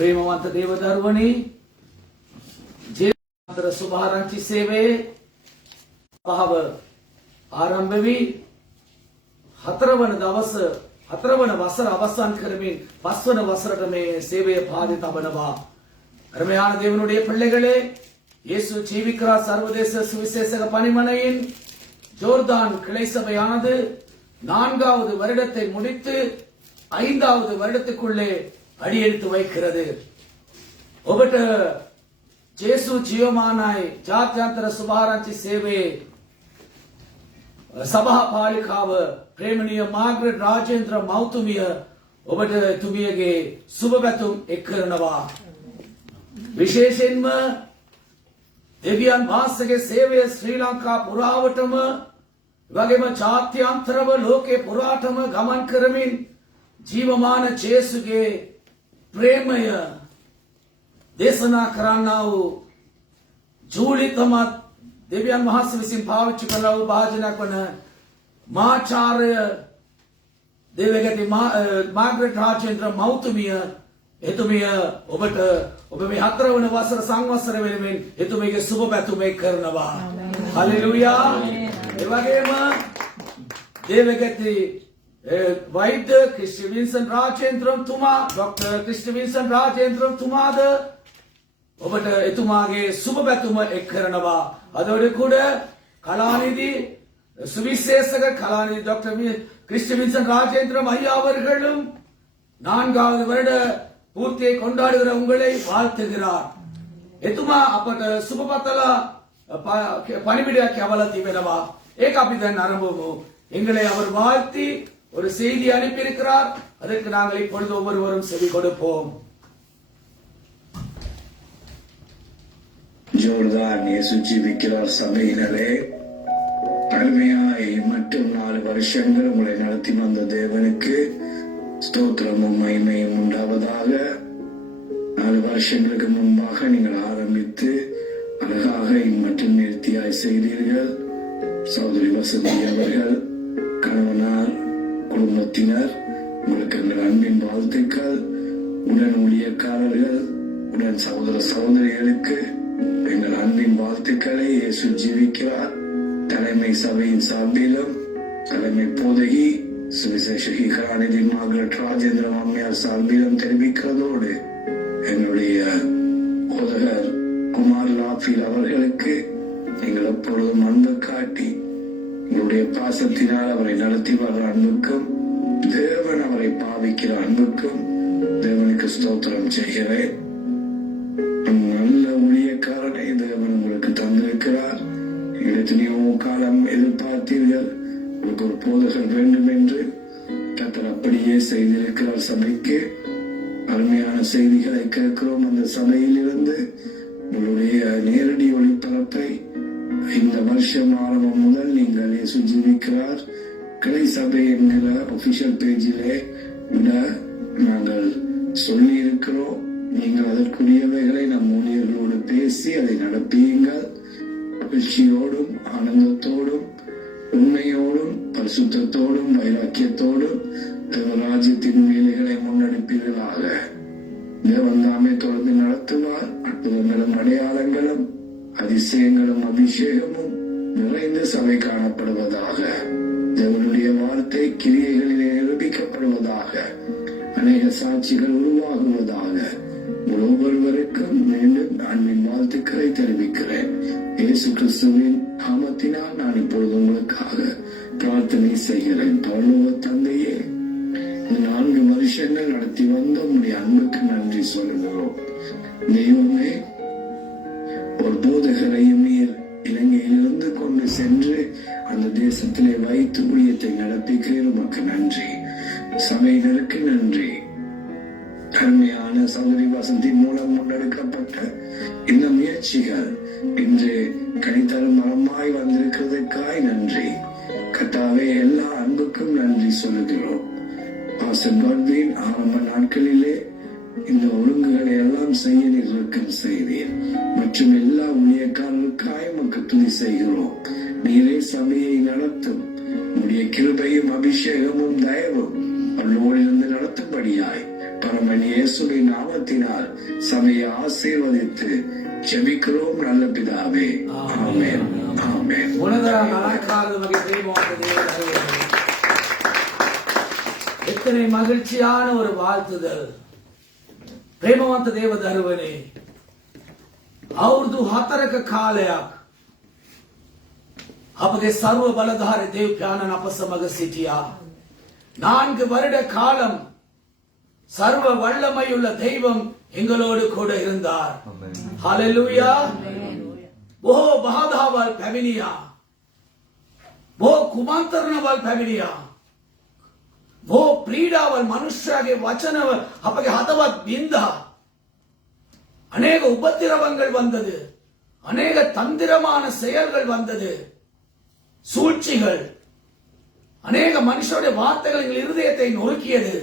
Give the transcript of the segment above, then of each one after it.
प्रेमवंत देवदर्वणी जेतर सुभारांची सेवे भाव ආරම්භවි 4 වන දවස 4 වන වසර අවසන් කරමින් 5 වන වසරට මේ சேவைய பாதி தபනවා. அருமையான தேவனுடைய பிள்ளைகளே, இயேசு ஜீவிக்கிறார் சர்வதேச சுவிசேஷக பணிமனையின் ஜோர்தான் கிளை சபையானது 4வது வருடத்தை முடித்து 5வது வருடத்துக்குள்ளே அடியெடுத்து வைக்கிறது. ඔබට ජේසු ජීවමානයි ජාත්‍යන්තර සුභාරංචි සේවයේ සභාපාලිකාව ප්‍රේමනීය මාග්‍රට් රාජේන්ද්‍ර මෞතුමිය ඔබට තුමියගේ සුබ පැතුම් එක් කරනවා. විශේෂයෙන්ම දෙවියන් වහන්සේගේ සේවය ශ්‍රී ලංකා පුරාවටම වගේම ජාත්‍යන්තරව ලෝකේ පුරාටම ගමන් කරමින් ජීවමාන ජේසුගේ ප්‍රේමය දේශනා කරන්නා වූ ජූලිතමත් දෙවියන් වහන්සේ විසින් පාවිච්චි කළ වූ භාජනයක් වන මාචාර්ය දේවගති මාග්‍රට් රාජේන්ද්‍ර මෞතුමිය එතුමිය ඔබට ඔබ මේ 4 වන වසර සංවත්සර වෙනුවෙන් එතුමියගේ සුබ පැතුම කරනවා. හලෙලූයා. ඒ වගේම දේවගති වෛද්‍ය ක්‍රිස්ටි වින්සන් රාජේන්ද්‍රම් තුමා ડોક્ટર ක්‍රිස්ටි වින්සන් රාජේන්ද්‍රම් තුමාද ඔබට එතුමාගේ සුබ පැතුම එක් කරනවා. அதோடு கூட கலாநிதி சுவிசேஷக கலாநிதி டாக்டர் கிறிஸ்டி வின்சன் ராஜேந்திரம் ஐயா அவர்களும் 4வது வருட பூர்த்தியை கொண்டாடுகிற உங்களை வாழ்த்துகிறார். එතුමා අපට සුබ පතලා පණිවිඩයක් යවලා තිබෙනවා. ඒක අපි දැන් ආරම්භමු. எங்களை அவர் வாழ்த்தி ஒரு செய்தி அனுப்பியிருக்கிறார். அதற்கு நாங்கள் இப்பொழுது ஒவ்வொருவரும் செவி கொடுப்போம். ஜோர்தான் இயேசு ஜீவிக்கிறார் சபையினரே, அருமையாய் மற்றும் 4 வருஷங்கள் உங்களை நடத்தி வந்த தேவனுக்கு ஸ்தோத்திரமும் மகிமையும் உண்டாவதாக. 4 வருஷங்களுக்கு முன்பாக நீங்கள் ஆரம்பித்து அழகாக மற்றும் நிறுத்தியாய் செய்தீர்கள். சகோதரி வசதி அவர்கள், கணவனார், குடும்பத்தினர், உங்களுக்கு எங்கள் அன்பின் வாழ்த்துக்கள். உடன் ஊழியக்காரர்கள், உடன் சகோதர சகோதரிகளுக்கு எங்கள் அன்பின் வாழ்த்துக்களை இயேசு ஜீவிக்கிறார் தலைமை சபையின் சார்பிலும் தலைமை போதகி சுவிசேஷகி கலாநிதி மார்கரெட் ராஜேந்திர அம்மையார் சார்பிலும் தெரிவிக்கிறதோடு என்னுடைய போதகர் குமார் லாஃபீல் அவர்களுக்கு நீங்கள் எப்பொழுதும் அன்பு காட்டி எங்களுடைய பாசத்தினால் அவரை நடத்தி வர அன்புக்கும் தேவன் அவரை பாவிக்கிற அன்புக்கும் தேவனுக்கு ஸ்தோத்திரம் செய்கிறேன். நல்ல ஊழியக்காரனை தேவன் உங்களுக்கு தந்திருக்கிறார். எத்தனையோ காலம் எதிர்பார்த்தீர்கள், உங்களுக்கு ஒரு போதகர் வேண்டும் என்று. கர்த்தர் அப்படியே செய்திருக்கிறார். சபைக்கு அருமையான செய்திகளை கேட்கிறோம். அந்த சபையில் இருந்து உங்களுடைய நேரடி ஒளிபரப்பை இந்த வருஷம் ஆரம்பம் முதல் நீங்கள் இயேசு ஜீவிக்கிறார் கிளை சபை என்கிற ஒபிஷியல் பேஜிலே நாங்கள் சொல்லி இருக்கிறோம். நீங்கள் அதற்குரியவைகளை நம் ஊழியர்களோடு பேசி அதை நடப்பியுங்கள். மகிழ்ச்சியோடும் ஆனந்தத்தோடும் உண்மையோடும் பரிசுத்தத்தோடும் வைராக்கியத்தோடும் தேவராஜ்யத்தின் வேலைகளை முன்னெடுப்பீர்களாக. தேவன் தாமே தொடர்ந்து நடத்துவார். அற்புதங்களும் அடையாளங்களும் அதிசயங்களும் அபிஷேகமும் நிறைந்து சபை காணப்படுவதாக. தேவனுடைய வார்த்தை கிரியைகளிலே நிரூபிக்கப்படுவதாக. அநேக சாட்சிகள் உருவாகுவதாக. ஒவ்வொருவருக்கும் மீண்டும் அன்பின் வாழ்த்துக்களை தெரிவிக்கிறேன். இயேசு கிறிஸ்துவின் நாமத்தினால் நான் இப்பொழுது உங்களுக்காக பிரார்த்தனை செய்கிறேன். பரலோக தந்தையே, 4 வருஷங்கள் நடத்தி வந்த உங்களுடைய அன்புக்கு நன்றி சொல்லுகிறோம். தெய்வமே, ஒரு போதகரையும் நீர் இலங்கையிலிருந்து கொண்டு சென்று அந்த தேசத்திலே வைத்து ஊழியத்தை நடப்பிக்கிறேன். உமக்கு நன்றி. சபையினருக்கு நன்றி. அருமையான சகோதரி வசந்தி மூலம் முன்னெடுக்கப்பட்ட இந்த முயற்சிகள் இன்று கனித்தரும் மரமாய் வந்திருக்கிறதுக்காய் நன்றி. கர்த்தாவே, எல்லா அன்புக்கும் நன்றி சொல்லுகிறோம். பாஸ்டர் ஆரம்ப நாட்களிலே இந்த ஒழுங்குகளை எல்லாம் செய்ய நிர்வகம் செய்தீர் மற்றும் எல்லா ஊழியக்காரர்களுக்காய் உமக்கு துதி செய்கிறோம். நீரே சபையை நடத்தும். உடைய கிருபையும் அபிஷேகமும் தயவும் அவளோடு இருந்து நடத்தும்படியாய் பரமன் இயேசுவின் நாமத்தினால் சபையை ஆசீர்வதித்து ஜெபிக்கிறோம் நல்ல பிதாவே. ஆமென். ஆமென். எத்தனை மகிழ்ச்சியான ஒரு வாழ்த்துதல். ප්‍රේමවන්ත දේව දරුවනේ, අවුරුදු 4ක කාලයක් අපගේ ਸਰව බලධාරී දේව ඥානන අප සමග සිටියා. 4 வருட காலம் சர்வ வல்லமையுள்ள தெய்வம் எங்களோடு கூட இருந்தார். ஹalleluya. බොහෝ බාධාවල් පැමිණියා. බොහෝ කුමන්ත්‍රණවල් පැමිණියා. බොහෝ පීඩාවල් මනුෂ්‍යයාගේ වචනව අපගේ හදවත් බින්දා. அநேக உபத்திரவங்கள் வந்தது. அநேக தந்திரமான செயல்கள் வந்தது. சூழ்ச்சிகள், அநேக மனுஷருடைய வார்த்தைகள் எங்கள் இருதயத்தை நொறுக்கியது.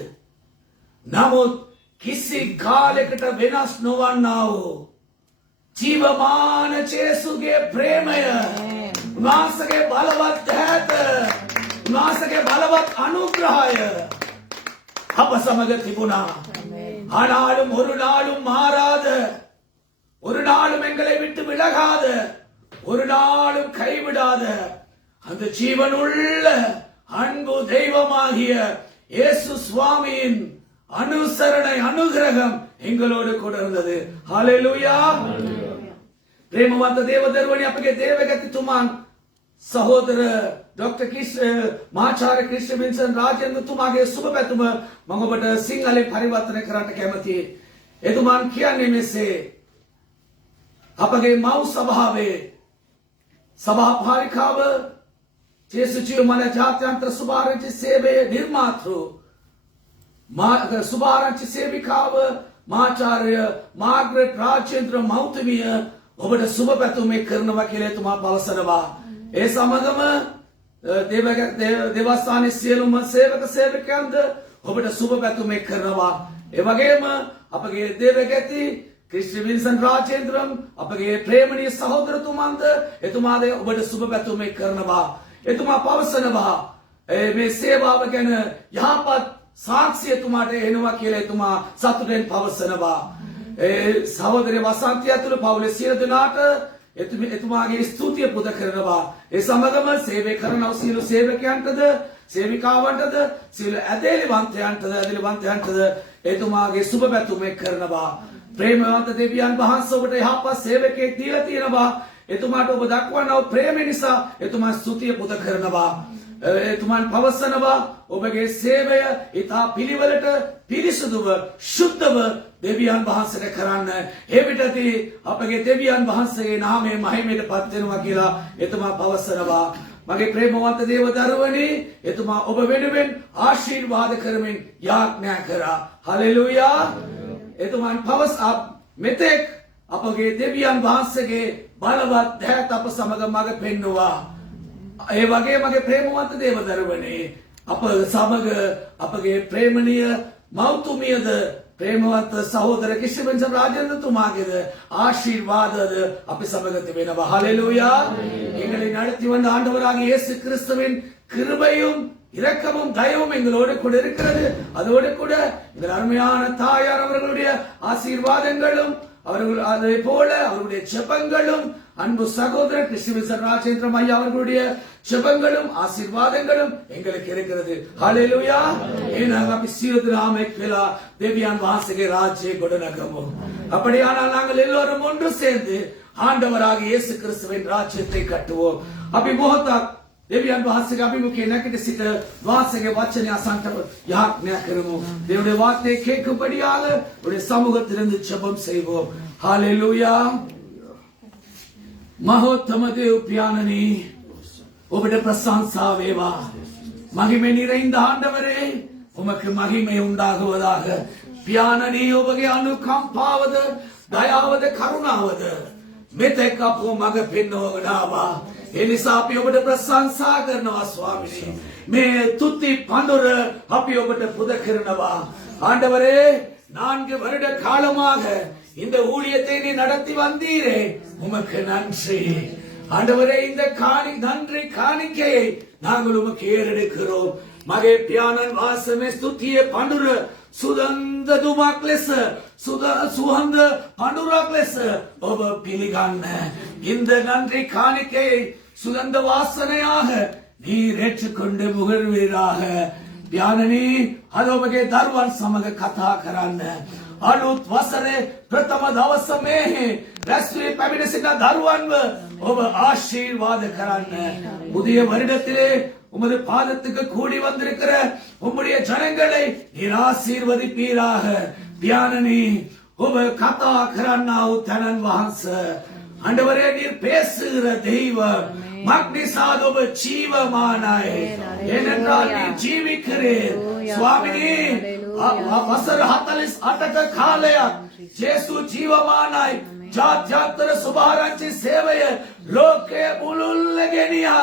නමුත් කිසි කාලයකට වෙනස් නොවන්නා වූ ජීවමාන ජේසුගේ ප්‍රේමය, උන්වහන්සේගේ බලවත් දෑත, උන්වහන්සේගේ බලවත් අනුග්‍රහය අප සමග තිබුණා. ஆனாலும் ஒரு நாளும் மாறாத, ஒரு நாளும் எங்களை விட்டு விலகாத, ஒரு நாளும் கைவிடாத அந்த ஜீவனுள்ள அன்பு தெய்வமாகிய இயேசு சுவாமியின் அனுசரணை, அனுகிரகம் எங்களோடு கூட இருந்தது. ஹalleluya. ප්‍රේමවන්ත දේව දරුවනි, අපගේ දේවගතිතුමන් සහෝදර ડોક્ટર මාචාර්ය ක්‍රිස්ටි වින්සන් රාජේන්ද්‍රතුමාගේ සුබ පැතුම මම ඔබට සිංහලෙන් පරිවර්තනය කරන්න කැමතියි. එතුමන් කියන්නේ මෙසේ: අපගේ මව් සභාවේ සභාපාලිකාව ජේසු ජීවමාන ජාත්‍යන්තර සුභාරංචි සේවයේ නිර්මාතෘ සුභාරංචි සේවිකාව මාචාර්ය මාග්‍රට් රාජේන්ද්‍ර මෞතුමිය ඔබට සුබ පැතුම් කරනවා කියලා එතුමා පවසනවා. ඒ සමගම දේවස්ථානයේ සියලුම සේවක සේවිකයන්ද ඔබට සුබ පැතුම් කරනවා. ඒ වගේම අපගේ දේවගති ක්‍රිස්ටි වින්සන් රාජේන්ද්‍රම්, අපගේ ප්‍රේමණීය සහෝදරතුමන්ද එතුමාද ඔබට සුබ පැතුම් කරනවා. එතුමා පවසනවා මේ සේවාව ගැන යහපත් සාක්ෂිය එතුමාට එනවා කියලා එතුමා සතුටෙන් පවසනවා. සහෝදරය වසන්තිය ඇතුළු පවුලේ සියලු දෙනාට එතුමාගේ ස්තුතිය පුද කරනවා. ඒ සමගම සේවය කරන සියලු සේවකයන්ටද, සේවිකාවන්ටද, සියලු ඇදහිලිවන්තයන්ටද එතුමාගේ සුබ පැතුම් කරනවා. ප්‍රේමවන්ත දෙවියන් වහන්සේ ඔබට යහපත් සේවකයෙක් දීලා තියෙනවා. එතුමාට ඔබ දක්වන ප්‍රේම නිසා එතුමා ස්තුතිය පුද කරනවා. එතුමන් පවසනවා ඔබගේ සේවය ඉතා පිළිවෙලට, පිරිසුදුව, ශුද්ධව දෙවියන් වහන්සේට කරන්න. එවිටදී අපගේ දෙවියන් වහන්සේගේ නාමය මහිමයට පත් වෙනවා කියලා එතුමා පවසනවා. මගේ ප්‍රේමවන්ත දේව දරුවනි, එතුමා ඔබ වෙනුවෙන් ආශිර්වාද කරමින් යාඥා කරා. හalleluya. එතුමන් මෙතෙක් අපගේ දෙවියන් වහන්සේගේ බලවත් දෑත අප සමග මඟ පෙන්වුවා. ඒ වගේ මගේ ප්‍රේමවන්ත දේව දරුවනේ, අප සමග අපගේ ප්‍රේමණීය මෞතුමියද, ප්‍රේමවන්ත සහෝදර ක්‍රිස්ටි වින්සන් රාජේන්ද්‍රතුමාගේද ஆசீர்வாதද අපි සමග තිබෙනවා. ஹalleluya. எங்களை நடத்தி வந்த ஆண்டவராகிய இயேசு கிறிஸ்துவின் கிருபையும் இரக்கமும் தயவும் எங்களோடு கூட இருக்கிறது. அதோடு கூட எங்கள் அருமையான தாயார் அவர்களுடைய ஆசீர்வாதங்களும், அவர்கள் அதே போல அவருடைய ஜெபங்களும், அன்பு சகோதரர் ක්‍රිස්ටි වින්සන් රාජේන්ද්‍ර ஐயா அவர்களுடைய ஜெபங்களும் ஆசீர்வாதங்களும் எங்களுக்கு இருக்கிறது. ஹalleluya. ஏனாக අපි සියලු දෙනාම එක් වෙලා දෙවියන් වහන්සේගේ ராஜ்யை கொடநகமோ. அப்படியானால் நாங்கள் எல்லோரும் ஒன்று சேர்ந்து ஆண்டவராகிய இயேசு கிறிஸ்துவின் ராஜ்யத்தை கட்டுவோம். අපි මොහොතක් දෙවියන් වහන්සේගේ අභිමුඛයේ නැගිට සිට வாசகே வචனය අසන්ට යාඥා කරමු. தேவனுடைய வார்த்தையை கேட்கும்படியாக உடைய சமூகத்திலிருந்து ஜெபம் செய்வோம். ஹalleluya. மகோத்தம தேவ பியானனி, ඔබට ප්‍රශංසා වේවා. மகிமை நிறைந்த ஆண்டவரே, உமக்கு மகிமை உண்டாகுவதாக. பியானனி, ඔබගේ අනුකම්පාවද, දයාවද, කරුණාවද මෙතෙක් අපව මඟ පෙන්වවනවා. ඒ නිසා අපි ඔබට ප්‍රශංසා කරනවා ස්වාමිනී. මේ තුති පඳුර අපි ඔබට පුද කරනවා. ஆண்டவரே, 4 வருட காலமாக இந்த ஊழியத்தை நீ நடத்தி வந்தீரே, உமக்கு நன்றி. ஆண்டவரே, இந்த நன்றி காணிக்கையை நாங்கள் உமக்கு ஏறெடுக்கிறோம். மகே பியானன் வாசமே ஸ்துதியே பண்டுர சுதந்திர සුන්ද දුමක් ලෙස සුහඳ පඳුරක් ලෙස ඔබ පිළිගන්න. இந்த நன்றி காணிக்கை சுகந்த வாசனையாக நீர் ஏற்றுக்கொண்டு முகழ்வீராக. ඥානනී අද ඔබගේ දරුවන් සමග කතා කරන්න. අලුත් වසරේ ප්‍රථම දවස මේ රැස් වී පැමිණ සිටින දරුවන්ව ඔබ ආශිර්වාද කරන්න. புதிய வருடத்திலே உமது பாதத்துக்கு கூடி வந்திருக்கிற உம்முடைய ஜனங்களை நீர் ஆசீர்வதிப்பீராக. ඥානනී ඔබ කතා කරන්නා වූ තනන් වහන්සේ ஆண்டவரே நீர் பேசுகிற தெய்வம். மக்னிசாத் ඔබ ජීවමානයි. ஏனென்றால் நீர் ජීවිக்கிறீர். ස්වාමිනී වසර 48ක කාලයක් ජේසු ජීවමානයි. ජාත්‍යන්තර සුභාරංචි සේවය ලෝකයේ මුළුල්ල ගෙනියා.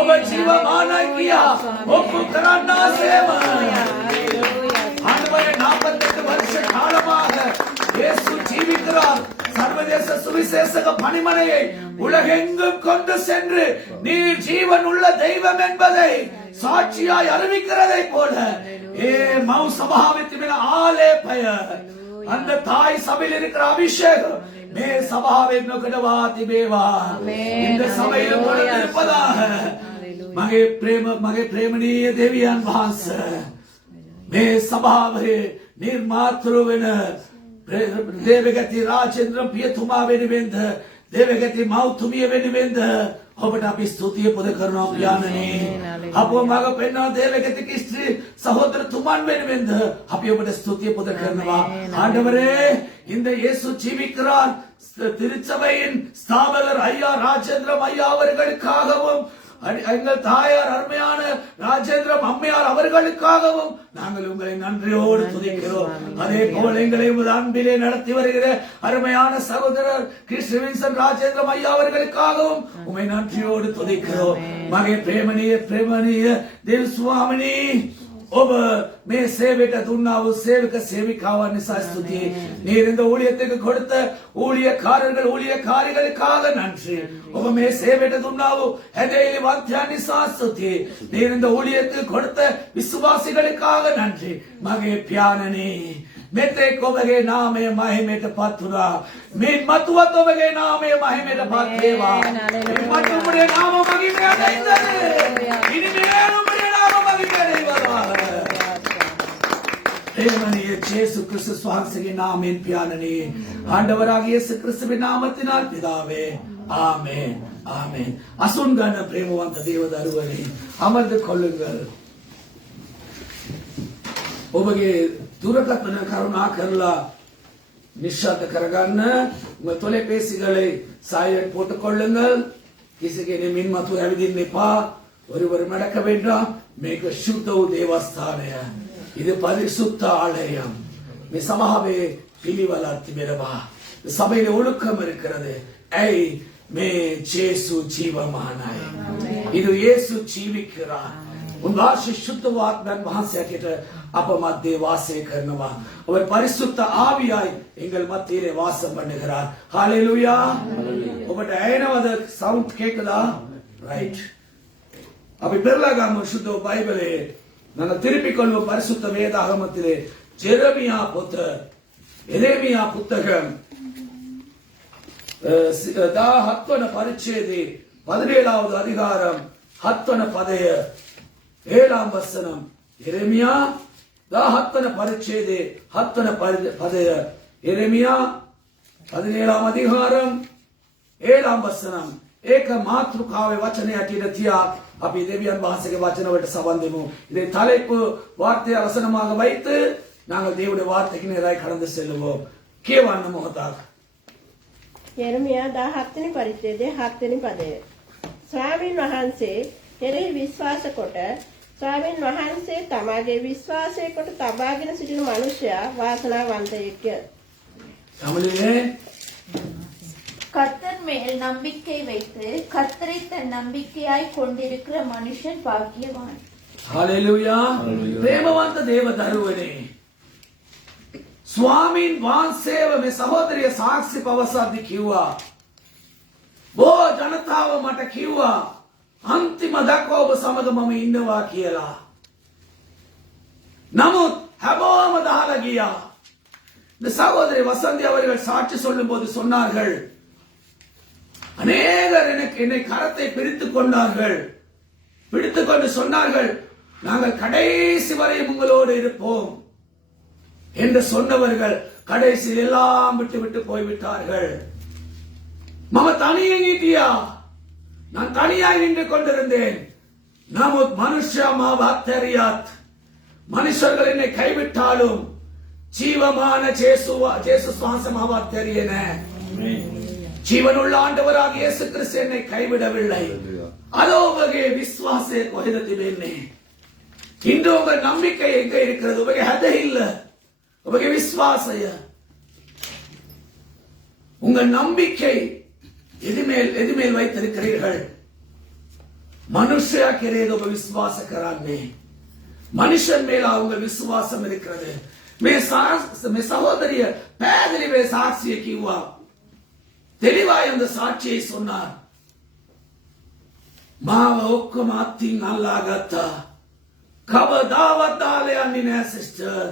ඔබ ජීවමානයි කියා ඔප්පු කරන්නාසේම. ஆண்டவரே 48 வருஷ காலமாக இயேசு ஜீவிக்கிறார். சர்வதேச சுவிசேஷக பணிமனையை உலகெங்கும் கொண்டு சென்று நீர் ஜீவன் உள்ள தெய்வம் என்பதை சாட்சியாய் அறிவிக்கிறதை போல மௌ சபாவித்து மேல ஆலேபய அந்த தாய் சபையில் இருக்கிற அபிஷேகம் மே சபாவை நோக்கடவா திபேவா இந்த சபையில் தொடர்ந்து இருப்பதாக. மகே பிரேமணீய தேவியான் வாச மே சபாவை நீர் மாத்ருவின දේවගති රාජේන්ද්‍ර පියතුමා වෙනුවෙන්ද දේවගති මෞතුමිය වෙනුවෙන්ද ඔබට අපි ස්තුතිය පුද කරනවා ඥානනී. අපව මග පෙන්වන දේවගති කිස්ත්‍රි සහෝදරතුමන් වෙනුවෙන්ද අපි ඔබට ස්තුතිය පුද කරනවා. ஆண்டவரே இந்த இயேசு ஜீவிக்கிறார் திருச்சபையின் ஸ்தாபகர் ஐயா ராஜேந்திரம் ஐயா அவர்களுக்காகவும் எங்கள் தாயார் அருமையான ராஜேந்திரம் அம்மையார் அவர்களுக்காகவும் நாங்கள் உங்களை நன்றியோடு துதிக்கிறோம். அதே போல எங்களை அன்பிலே நடத்தி வருகிற அருமையான சகோதரர் கிறிஸ்துவின்சன் ராஜேந்திரம் ஐயா அவர்களுக்காகவும் உங்களை நன்றியோடு துதிக்கிறோம். மகே பிரேமணிய தேவ சுவாமினி ඔබ මේ සේවයට දුන්නා වූ සේවක සේවිකාවන් නිසා ස්තුතියි. நீர் இந்த ஊழியத்துக்கு கொடுத்த ஊழியக்காரர்கள் ஊழியக்காரிகளுக்காக நன்றி. ඔබ මේ සේවයට දුන්නා වූ හැදේලි වන්තයන් නිසා ස්තුතියි. நீர் இந்த ஊழியத்துக்கு கொடுத்த விசுவாசிகளுக்காக நன்றி. මගේ ඥානනී මෙතෙක් ඔබගේ නාමය මහිමයට පත් වුණා. මින් මතුවත් ඔබගේ නාමය මහිමයට පත් වේවා. මින් මතු ඔබගේ නාම මහිමයට අடைந்தது. இனிமேல் ඔබගේ නාම මහිමයට අடைவதாக. தேவனிய இயேசு கிறிஸ்து சுவாசியின் நாமேன் பியானனே ஆண்டவராகிய இயேசு கிறிஸ்துவின் நாமத்தினால் பிதாவே ஆமென் ஆமென். අසුන්ගන ප්‍රේමවන්ත දේව දරුවනේ අමර්ධ කොල්ලුங்கள். ඔබගේ දුරකථන කරුණා කරලා නිශ්ශබ්ද කරගන්න. உங்கள் தொலைபேசிகளை சைலண்ட் போட்டுக் கொள்ளுங்கள். කිසිකෙනෙක් මින්මතු ඇවිදින්න එපා. ஒருவர் நடக்க வேண்டாம். මේක සුද්ධ වූ දේවස්ථානය. இது பரிசுத்த ஆலயம். මේ සභාවේ පිළිවෙලක් තිබෙනවා. சபையிலே ஒழுக்கம் இருக்கிறது. ஐ மே ஜேசு ஜீவமானாய். இது இயேசு ஜீவிக்கிறார். උන්වහන්සේ සුද්ධවාත්මයන් වහන්සේ ඇටියට අප මැද්දේ වාසය කරනවා. அவர் பரிசுத்த ஆவியாய் எங்கள் மத்தியிலே வாசம் பண்ணுகிறார். ஹalleluya. ඔබට ඇහෙනවද? සවුන්ඩ් கேக்குதா? ரைட். අපි පෙරලා ගමු සුද්ධ බයිබලයේ. நாங்கள் திருப்பிக் கொள்வோம் பரிசுத்த வேதாகமத்திலே ஜெரமியா எரேமியா புத்தகம் 17 වන පරිච්ඡේදයේ 17வது அதிகாரம் 7 වන පදය 7ාம் වසனம். எரேமியா 17 වන පරිච්ඡේදයේ 7 වන පදය எரேமியா 17ාம் அதிகாரம் 7ාம் වසனம். ඒක මාතෘකාවේ වචනය ඇටියට තියා අපි தேவியன் வாசகே வசன வட்ட சவால் දෙමු. இதை தலைப்பு வார்த்தையை வசனமாக வைத்து நாங்கள் தேவனுடைய வார்த்தைக்கு நேராக கடந்து செல்வோம். කියවන්න මොහොතක්. යෙරමියා 17 වෙනි පරිච්ඡේදයේ 7 වෙනි පදය. ස්වාමීන් වහන්සේ කෙරෙහි විශ්වාස කොට ස්වාමීන් වහන්සේ තමාගේ විශ්වාසය කොට තබාගෙන සිටින මනුෂ්‍යයා වාසනාවන්තයෙක්ය. தமிழிலே கர்த்தர் மேல் நம்பிக்கை வைத்து கர்த்தரை தன் நம்பிக்கையாய் கொண்டிருக்கிற மனுஷன் பாக்கியவான். ஹalleluya. பிரேமவந்த தேவ දරුවනේ ස්වාමීන් වහන්සේව මේ සහෝදරිය සාක්ෂි පවසද්දි කිව්වා. බොහෝ ජනතාව මට කිව්වා අන්තිම දක්වා ඔබ සමග මම ඉන්නවා කියලා. නමුත් හැමෝම දහලා ගියා. இந்த சகோதரி வசந்தி அவர்கள் சாட்சி சொல்லும் போது சொன்னார்கள், அநேகர் என்னை கரத்தை பிடித்துக் கொண்டார்கள், பிடித்துக் கொண்டு சொன்னார்கள், நாங்கள் கடைசி வரை உங்களோடு இருப்போம் என்று சொன்னவர்கள் கடைசியில் எல்லாம் விட்டு விட்டு போய்விட்டார்கள். மம தனியே நீட்டியா, நான் தனியாய் நின்று கொண்டிருந்தேன். நமது மனுஷமாவாத், மனுஷர்கள் என்னை கைவிட்டாலும் ஜீவமான ஜேசு சுவாசமாவாத் தெரியன. ஜீவனுள்ள ஆண்டவராக இயேசு கிறிஸ்து என்னை கைவிடவில்லை. அதோ உபகே விசுவாசே கொஹிதத்திலே. இன்று உங்கள் நம்பிக்கை எங்க இருக்கிறது? உபகே ஹதே இல்ல, உபகே விசுவாசய. உங்கள் நம்பிக்கை எது மேல் வைத்திருக்கிறீர்கள்? மனுஷயா கிரேதோ விசுவாச கரானே, மனுஷன் மேல அவங்க விசுவாசம் இருக்கிறது. மே சகோதரிய பேதலி வே சாட்சியை கிவா, தெளிவாய் அந்த சாட்சியை சொன்னார். மாவ ஒக்கம் ஆத்தி நல்லாகத்தா கபதாவத்தாலே அன்னின சிஸ்டர்,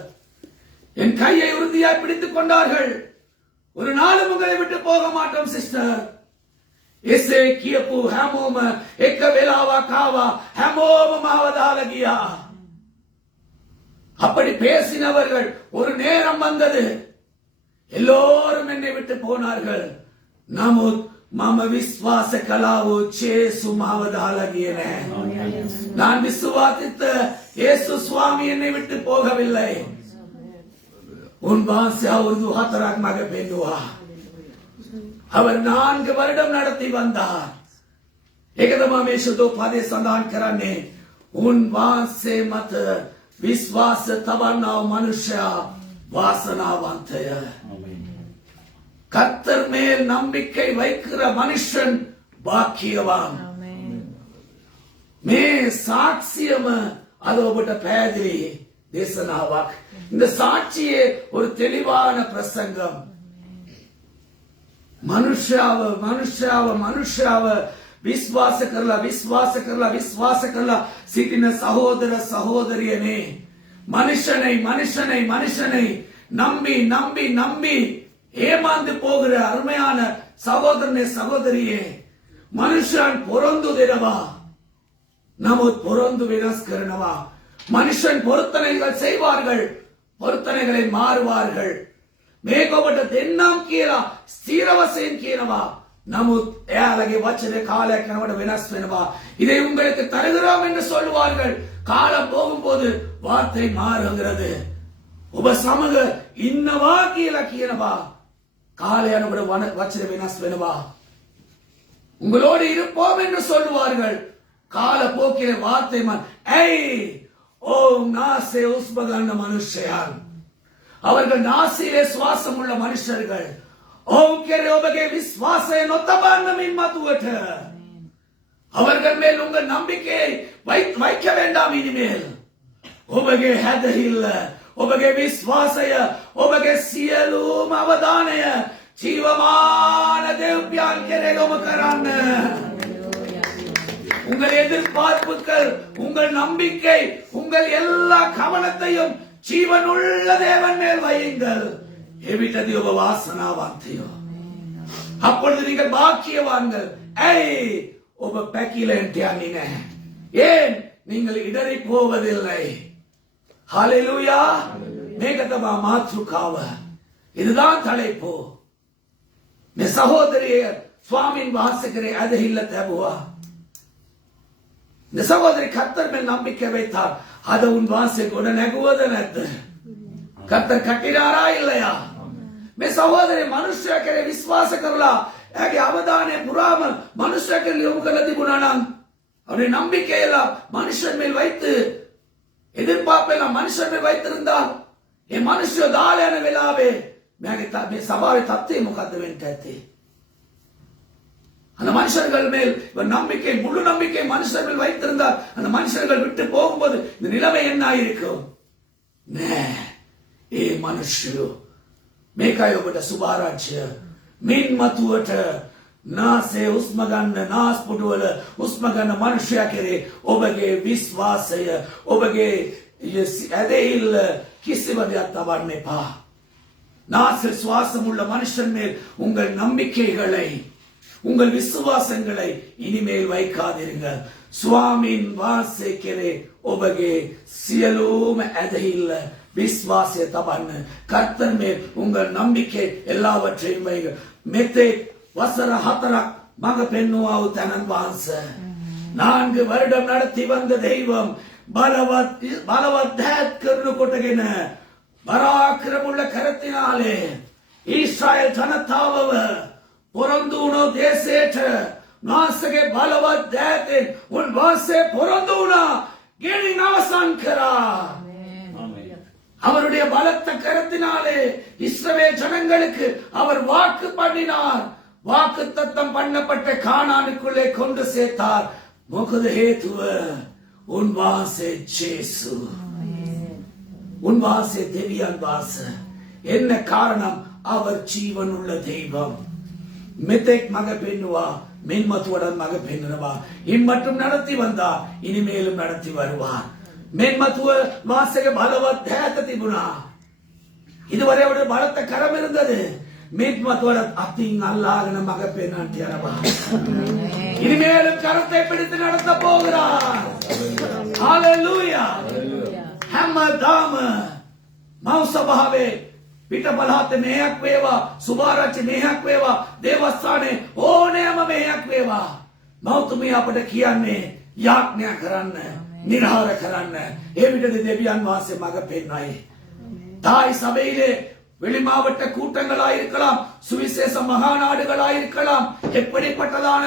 என் கையை உறுதியாய் பிடித்துக் கொண்டார்கள். ஒரு நாளும் உங்களை விட்டு போக மாட்டோம் சிஸ்டர். इसे कियपु हैमोम एक वेलावा कावा हैमोम மாவதாலகியா. அப்படி பேசினவர்கள் ஒரு நேரம் வந்தது, எல்லோரும் என்னை விட்டு போனார்கள். நமது மம விஸ்வாச கலாவு சேசு மாவதாலகியன. நான் விசுவாசித்த இயேசு சுவாமி என்னை விட்டு போகவில்லை. உன் பாசா ஒரு துஹாத்தராத்மாக பேண்டுவா. அவர் 4 வருடம் நடத்தி வந்தார். ஏகதமாமேஷதோ பாதே சந்தான் கரானே. உன் வாசே மத விஸ்வாச தவன்னா மனுஷா வாசனாவந்தய. கர்த்தர் மேல் நம்பிக்கை வைக்கிற மனுஷன் பாக்கியவான். மே சாட்சியம் அதோபட்ட பேதிரி தேசனாவாக். இந்த சாட்சியே ஒரு தெளிவான பிரசங்கம். मनुष्याव मनुष्याव मनुष्याव विश्वास करला सिटिन सहोदर सहोदरियने मनुष्यனை மனுஷனை மனுஷனை நம்பி நம்பி நம்பி ஏமாந்து போகிற அருமையான சகோதரனே சகோதரியே, மனுஷன் பொருந்துதிரவா நமது பொருந்து வினஸ்கரணவா. மனுஷன் பொருத்தனைகள் செய்வார்கள், பொருத்தனைகளை மாறுவார்கள். மேகோபட்ட தென்னாம் கீரா ஸ்திரவசேன் கீரவா நமது ஏலகை வச்சதே காலை கனவட வினஸ்வனவா. இதை உங்களுக்கு தருகிறோம் என்று சொல்லுவார்கள். காலம் போகும்போது வார்த்தை மாறுகிறது. உபசமக இன்னவா கீழ கீரவா காலையான வச்சதே வினஸ்வனவா. உங்களோடு இருப்போம் என்று சொல்லுவார்கள். கால போக்கிற வார்த்தை ஓ நாசே உஸ்பகன்ன மனுஷயான். அவர்கள் நாசிலே சுவாசம் உள்ள மனுஷர்கள். அவர்கள் மேல் உங்கள் நம்பிக்கையை வைக்க வேண்டாம். இனிமேல் ஒபகே ஹதஹில்ல ஒபகே விஸ்வாசய ஒபகே சியலும் அவதானய ஜீவமான தேவ்யான் கெரேகமகரான. உங்கள் எதிர்பார்ப்புகள், உங்கள் நம்பிக்கை, உங்கள் எல்லா கவனத்தையும் ஜீவனுள்ள தேவன் மேல் வையுங்கள். எவிட்டது உபவாசனாவாந்தையோ, அப்பொழுது நீங்கள் பாக்கியவான்கள். ஏன் நீங்கள் இடறி போவதில்லை? ஹalleluya. மேகதமா மாத்ருகாவ. இதுதான் தலைப்பு. மே சகோதரியே சுவாமின் வாசகரே அது இல்ல தேவா. இந்த சகோதரி கர்த்தர் மேல் நம்பிக்கை வைத்தார். அது உன் வாசகோட நகுவதனத்து கர்த்தர் கட்டினாரா இல்லையா? மே சகோதரி மனுஷ்ய के विश्वास करला ஏகே அவதானே புராம மனுஷ்ய के யோகலதி குணானம். அவருடைய நம்பிக்கையெல்லாம் மனுஷன் மேல் வைத்து, எதிர்பார்ப்பெல்லாம் மனுஷன் மேல் வைத்திருந்தால் என் மனுஷ தாலேன வெலாவே மே சபாவை தத்தை முகத்து வெண்டே. அந்த மனுஷர்கள் மேல் நம்பிக்கை, முழு நம்பிக்கை மனுஷர் மேல் வைத்திருந்தால் அந்த மனுஷர்கள் விட்டு போகும்போது இந்த நிலைமை என்ன ஆயிருக்கும்? ஏ மனுஷரு மேகாயோபட்ட சுபாராட்சிய மீன் மத்துவட்ட நாசே உஸ்மகන්න නාස්පුඩුවල උස්මගන්න මනුෂ්‍යයා කෙරේ ඔබගේ විශ්වාසය, ඔබගේ ඇදහිල්ල කිසිම දෙයක් තවන්න එපා. நாசில் சுவாசம் உள்ள மனுஷன் மேல் உங்கள் நம்பிக்கைகளை, உங்கள் விசுவாசங்களை இனிமேல் வைக்காதீர்கள். சுவாமின் வாசைக்கே ஒபகே සියලුම ඇදහිල්ල විශ්වාසය තබන්න. කර්තන් மேல் உங்கள் நம்பிக்கை எல்லாவற்றையும் வைங்க. මෙතෙක් වසර 4ක් මඟ පෙන්වුවා වූ තනන් වහන්සේ 4 வருடம் நடத்தி வந்த தெய்வம் බලවත් දෑත් කරනු කොටගෙන பராக்கிரமுள்ள கரத்தினாலே ඊශ්‍රායල් ජනතාවව පොරොන්දු වුණු දේශයට නාසගේ බලවත් දෑතෙන් උන්වහන්සේ පොරොන්දු වුණා. ගෙනින් අවසන් කරා. அவருடைய பலத்த கரத்தினாலே இஸ்ரவேல் ஜனங்களுக்கு அவர் வாக்கு பண்ணினார். வாக்கு தத்தம் பண்ணப்பட்ட கானானுக்குள்ளே கொண்டு சேர்த்தார். මොකද හේතුව? උන්වහන්සේ ජේසු. උන්වහන්සේ දෙවියන් වහන්සේ. என்ன காரணம்? அவர் ஜீவனுள்ள தெய்வம். මෙතෙක් මඟ පෙන්නවා, මෙන්මතුවඩන් මඟ පෙන්වනවා. இம்மட்டும் நடத்தி வந்தார், இனிமேலும் நடத்தி வருவார். මෙන්මතුව මාසෙක බලවත් දෑත තිබුණා. இதுவரை அவருடைய பலத்த கரம் இருந்தது. මෙන්මතුවட අතින් අල්ලාගෙන මඟ පෙන්වන්නට යනවා. இனிமேலும் கரத்தை பிடித்து நடத்த போகிறார். ஹalleluya. හැමදාම මව සභාවේ පිට පළාත මෙහෙයක් වේවා, සුභාරච්චි මෙහෙයක් වේවා, දේවස්ථානේ ඕනෑම මෙහෙයක් වේවා, මවතුමිය අපට කියන්නේ යාඥා කරන්න, නිර්හාර කරන්න. ඒ විදිහට දෙවියන් වහන්සේ මඟ පෙන්නයි. தாய் சபையிலே வெளி மாவட்ட கூட்டங்களாக இருக்கலாம், சுவிசேஷ மகாநாடுகளாக இருக்கலாம், எப்படிப்பட்டதான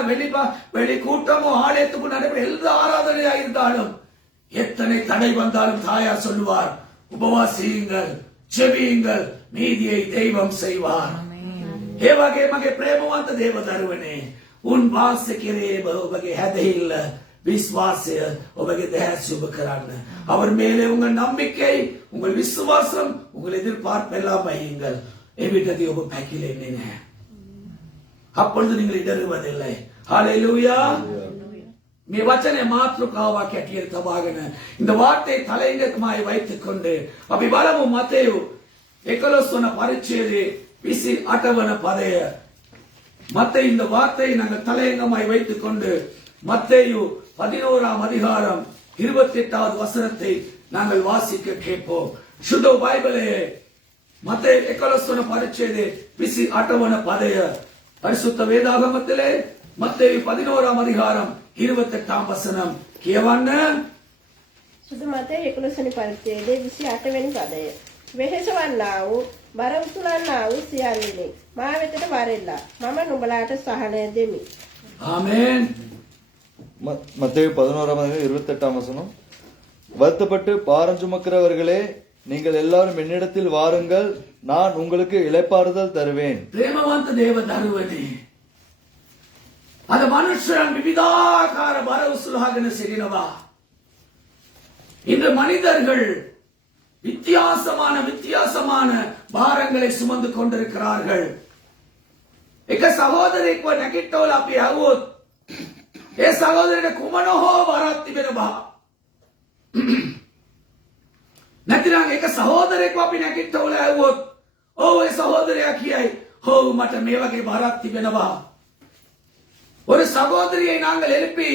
வெளி கூட்டமோ ஆலயத்துக்கு நடைபெற எல்லா ஆராதனையாக இருந்தாலும் எத்தனை தடை வந்தாலும் தாயார் சொல்லுவார், உபவாசியுங்கள், ஜெபியுங்கள், நீதியை தெய்வம் செய்வார். ඒ වගේ මගේ ප්‍රේමවන්ත දේවදරුවනේ, උන් වාසය කෙරේ ඔබගේ හැදහිල්ල, விசுவாசය ඔබගේ දැහැ සුබ කරන්න. அவர் மேலே உங்கள் நம்பிக்கை, உங்கள் விசுவாசம், உங்கள் எதிர்பார்ப்பெல்லாம் வையுங்கள். எவ்விடத்தை ඔබ පැකිලෙන්නේ නැහැ. அப்பொழுது நீங்கள் இடறுவதில்லை. ஹalleluya. මේ වචනේ මාත්‍රකාවක් ඇටියට තබාගෙන இந்த வார்த்தை தலையங்கமாய் வைத்துக் கொண்டு අපි බලමු මතේයු 11 වන පරිච්ඡේදයේ 28 වන පදය. மத்தேயு இந்த வார்த்தையை நாங்கள் தலையங்கமாய் வைத்துக் கொண்டு மத்தேயு 11ஆம் அதிகாரம் 28வது வசனத்தை நாங்கள் வாசிக்க கேட்போம். சுத்த பைபிளே மத்தேயு 11 වන පරිච්ඡේදයේ 28 වන පදය. பரிசுத்த வேதாகமத்திலே மத்தேயு 11ஆம் அதிகாரம் 28ாம் வசனம் කියවන්න. සුදු මතේ 11 වෙනි පරිච්ඡේදයේ 28 වෙනි පදය. වෙහෙසවන්නා වූ බර උතුලන්නා වූ සියල්ලනි මා වෙතට වරෙල්ලා මම නුඹලාට සහනය දෙමි. ஆமென். மத்தேயு 11ஆம் அதிகாரம் 28ஆம் வசனம். வருத்தப்பட்டு பாரம் சுமக்கிறவர்களே, நீங்கள் எல்லாரும் என்னிடத்தில் வாருங்கள், நான் உங்களுக்கு இளைப்பாறுதல் தருவேன். பிரேமவந்த தேவதருவனே, அந்த மனுஷன் விவிதாகார பர உசுலாகன சிறினவா. இன்று மனிதர்கள் வித்தியாசமான பாரங்களை சுமந்து கொண்டிருக்கிறார்கள். එක සහෝදරයෙක්ව නැගිට්ටවල අපි ඇහුවොත් ඒ සහෝදරයට කුමන හෝ බරක් තිබෙනවා. නැතිනම් එක සහෝදරයෙක්ව අපි නැගිට්ටවල ඇහුවොත් ඔව් ඒ සහෝදරයා කියයි, ඔව් මට මේ වගේ බරක් තිබෙනවා. ஒரு சகோதரியை நாங்கள் எழுப்பி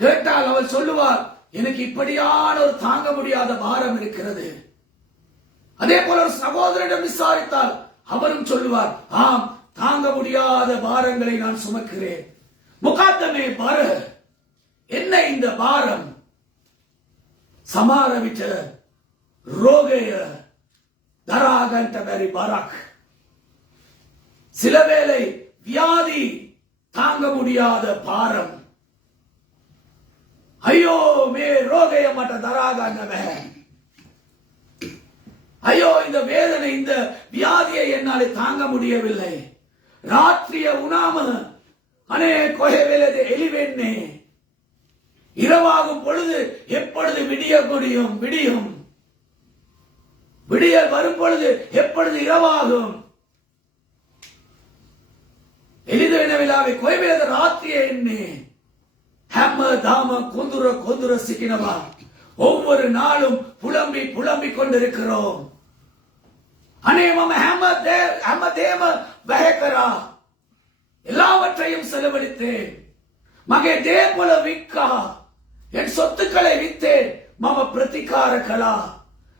கேட்டால் அவள் சொல்லுவார், எனக்கு இப்படியான ஒரு தாங்க முடியாத பாரம் இருக்கிறது. அதே போல ஒரு சகோதரனிடம் விசாரித்தால் அவரும் சொல்லுவார், ஆம், தாங்க முடியாத பாரங்களை நான் சுமக்கிறேன். முகாத்தமே பார என்ன இந்த பாரம்? சமாரவிட்ட ரோகய தராகண்ட வெரி பராக். சில வேளை வியாதி தாங்க முடியாத பாரம். ஐயோ மே ரோகய மட்ட தராகண்டவே. ஐயோ இந்த வேதனை, இந்த வியாதியை என்னாலே தாங்க முடியவில்லை. ராத்திரிய உணாம அனே கொஹவேலது எலிவென்னே. இரவாகும் பொழுது எப்பொழுது விடிய முடியும்? விடியும். விடியல் வரும் பொழுது எப்பொழுது இரவாகும்? எளிதவிழாவை கொய்வேத ராத்திரிய எண்ணே. හැම දාම கொந்துர சிக்கினவா. ஒவ்வொரு நாளும் புலம்பி கொண்டிருக்கிறோம். අනේ මම හැමදේම වැය කරා. எல்லாவற்றையும் செலவழித்தேன். මගේ දේපොළ වික්කා. என் சொத்துக்களை வித்தேன். මම ප්‍රතිකාර කළා.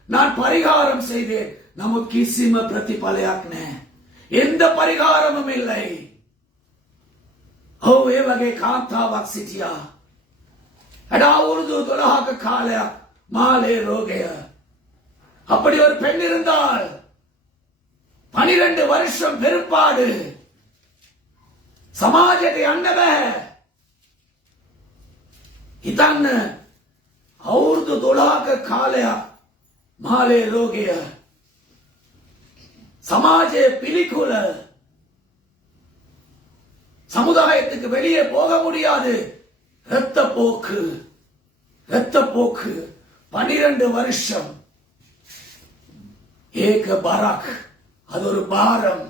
நான் பரிகாரம் செய்தேன். நமக்கு කිසිම ප්‍රතිඵලයක් නැහැ. எந்த பரிகாரமும் இல்லை. ඔව් ඒ වගේ කාන්තාවක් සිටියා. එදා අවුරුදු 12ක කාලයක් මාලේ ரோகය. அப்படி ஒரு பெண் இருந்தால் 12 வருஷம் பெரும்பாடு. සමාජයට යන්න බෑ. හිතන්න අවුරුදු 12ක කාලයක් මාලේ ரோகය. சமாஜ பிலிக்குல சமுதாயத்துக்கு வெளியே போக முடியாது. இரத்தப்போக்கு 12 வருஷம். ஏக பராக். அது ஒரு பாரம்.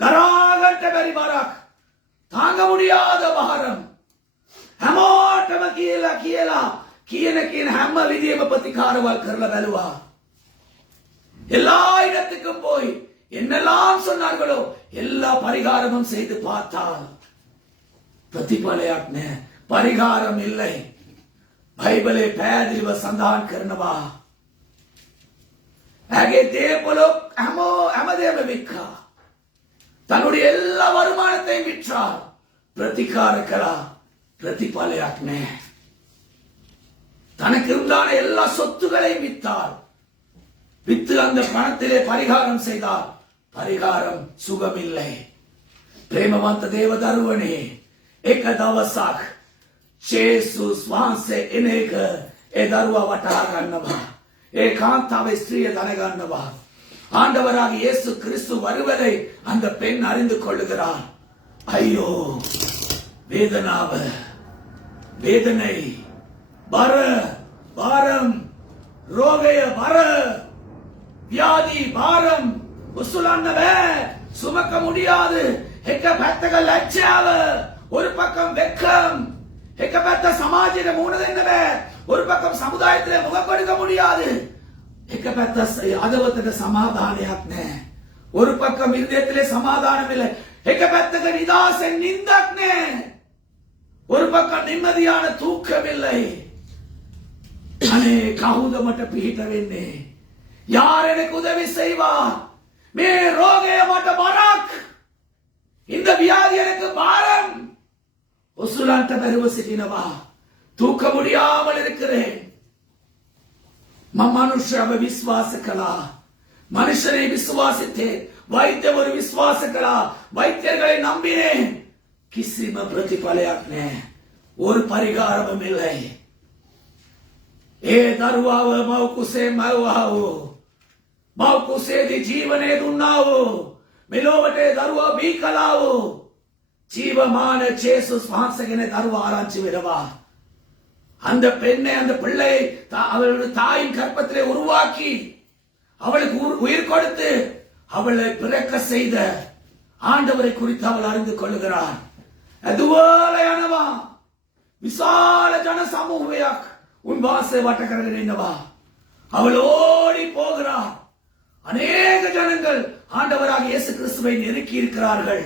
தராகட்ட பெரி பராக். தாங்க முடியாத பாரம். හැමෝටම කියලා කියන හැම විදියම ප්‍රතිකාරවල් කරලා බැලුවා. எல்லா இடத்துக்கும் போய் என்னெல்லாம் சொன்னார்களோ எல்லா பரிகாரமும் செய்து பார்த்தால் ප්‍රතිඵලයක් නැහැ. பரிகாரம் இல்லை. බයිබලේ පැහැදිලිව සඳහන් කරනවා. ඇගේ දේපොළ හැමදේම වික්කා. தன்னுடைய எல்லா வருமானத்தையும் விற்றார். பிரதிகார கலா. பிரதிඵලයක් නැහැ. தனக்கு இருந்தான எல்லா சொத்துக்களையும் வித்தார். வித்து அந்த பணத்திலே பரிகாரம் செய்தார். பரிகாரம் சுகமில்லை. பிரேமவந்த தேவ දරුවනේ එක දවසක් ජේසුස් වහන්සේ එනක ඒ දරුවා වටහා ගන්නවා. ඒ කාන්තාවේ ස්ත්‍රිය දැනගන්නවා. ஆண்டவராக இயேசு கிறிஸ்து வருவதை அந்த பெண் அறிந்து கொள்ளுகிறார். ஐயோ வேதனை பாரம் ரோகය බර வியாதி பாரம் உசுலන්න බෑ சுமக்க முடியாது. එක පැත්තක ලැජ්ජාව, ஒரு பக்கம் வெக்கம், එක පැත්ත සමාජයට මුහුණ දෙන්න බෑ, ஒரு பக்கம் சமுதாயத்திலே முகம் கொடுக்க முடியாது, එක පැත්ත අදවතට සමාදානයක් නැහැ, ஒரு பக்கம் இருதயத்திலே சமாதானம் இல்லை, එක පැත්තක නිදාසෙන් නිින්දක් නැහැ, ஒரு பக்கம் நிம்மதியான தூக்கம் இல்லை. அனே කවුද මට පිහිට වෙන්නේ? யார் எனக்கு உதவி செய்வார்? மே ரோகය මට බරක්. இந்த வியாதி எனக்கு பாரம். ஒசுலாண்ட பெருவ சிட்டினவா தூக்க முடியாமல் இருக்கிறேன். மனுஷாவ விசுவாச கலா. மனுஷனை விசுவாசித்தேன். வைத்திய ஒரு விசுவாச கலா. வைத்தியர்களை நம்பினேன். කිසිම ප්‍රතිඵලයක් නැහැ. ஒரு பரிகாரமும் இல்லை. ඒ දරුවාව මව් කුසේ මව්වහෝ. මව් කුසේදී ජීවනය දුන්නාවෝ. මෙලොවට දරුවා බී කලාවෝ. ஜீவமான ஜேசுஸ் வහන්සේගෙන දරුවා ආරංචි වෙනවා. அந்த பெண்ணை அந்த பிள்ளை அவளுடைய தாயின் கர்ப்பத்திலே உருவாக்கி அவளுக்கு உயிர் கொடுத்து அவளை பிறக்க செய்த ஆண்டவரை குறித்து அவள் அறிந்து கொள்ளுகிறார். அதுபோல යනවා. විශාල ජන සමූහයක් உன் வாசை வட்ட කරගෙන ඉන්නවා. அவள் ஓடி போகிறார். அநேக ஜனங்கள் ஆண்டவராக இயேசு கிறிஸ்துவை நெருக்கி இருக்கிறார்கள்.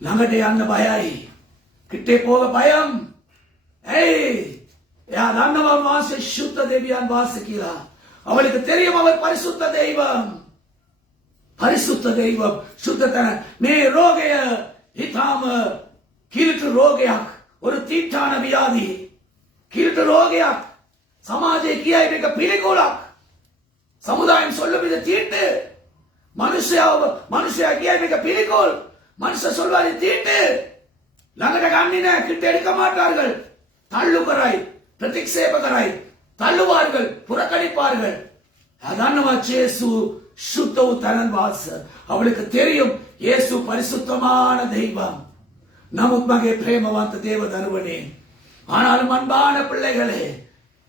ළඟට යන්න බයයි. கிட்டே போக பயம். ஏய் යා දන්නවා මාසේ සුද්ධ දෙවියන් වාසය කියලා. அவளுக்கு தெரியும் அவர் பரிசுத்த தெய்வம். பரிசுத்த தெய்வம் සුද්ධතන. මේ ரோகය ඊටාම කිරිට ரோகයක්. ஒரு தீட்டான வியாதி. කිරිට ரோகයක්. சமாஜය කියයි මේක පිළිකුලක්. சமுதாயம் சொல்லும் இது தீட்டு. மனுஷயா කියයි මේක පිළිකුල්. மனுஷன் சொல்வாரு தீட்டு. ළඟට ගන්නේ නැහැ. கிட்ட எடுக்க மாட்டார்கள். தள்ளு கராய், பிரதிக்ஷேப கராய், தள்ளுவார்கள், புறக்கணிப்பார்கள். அதன்னவா இயேசு சுத்த உத்தரன் வாச. அவளுக்கு தெரியும் இயேசு பரிசுத்தமான தெய்வம். நமுத் மகே பிரேமவந்த தேவ தருவனே. ஆனாலும் அன்பான பிள்ளைகளே,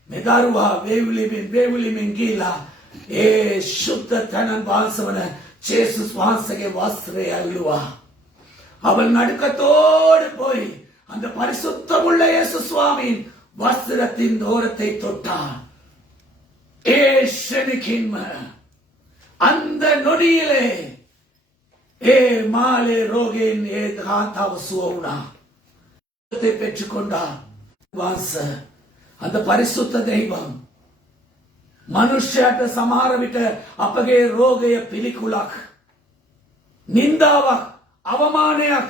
மெதாருவா வேவுலிமின் கீழா ஏ சுத்த தனன் வாசவன இயேசு வாசகே வாஸ்ரே அல்லுவா. அவள் நடுக்கத்தோடு போய் அந்த பரிசுத்தமுள்ள இயேசு சுவாமியின் வஸ்திரத்தின் ஓரத்தை தொட்டாள். அந்த நொடியிலே ஏ மாலே ரோகேன் ஏ காத்தாவ சுவவுனா பெற்றுக்கொண்டார். வாச அந்த பரிசுத்த தெய்வம் මනුෂ්‍යයට සමහර විට අපගේ රෝගය පිළිකුලක්, නින්දාවක්, අවමානයක්.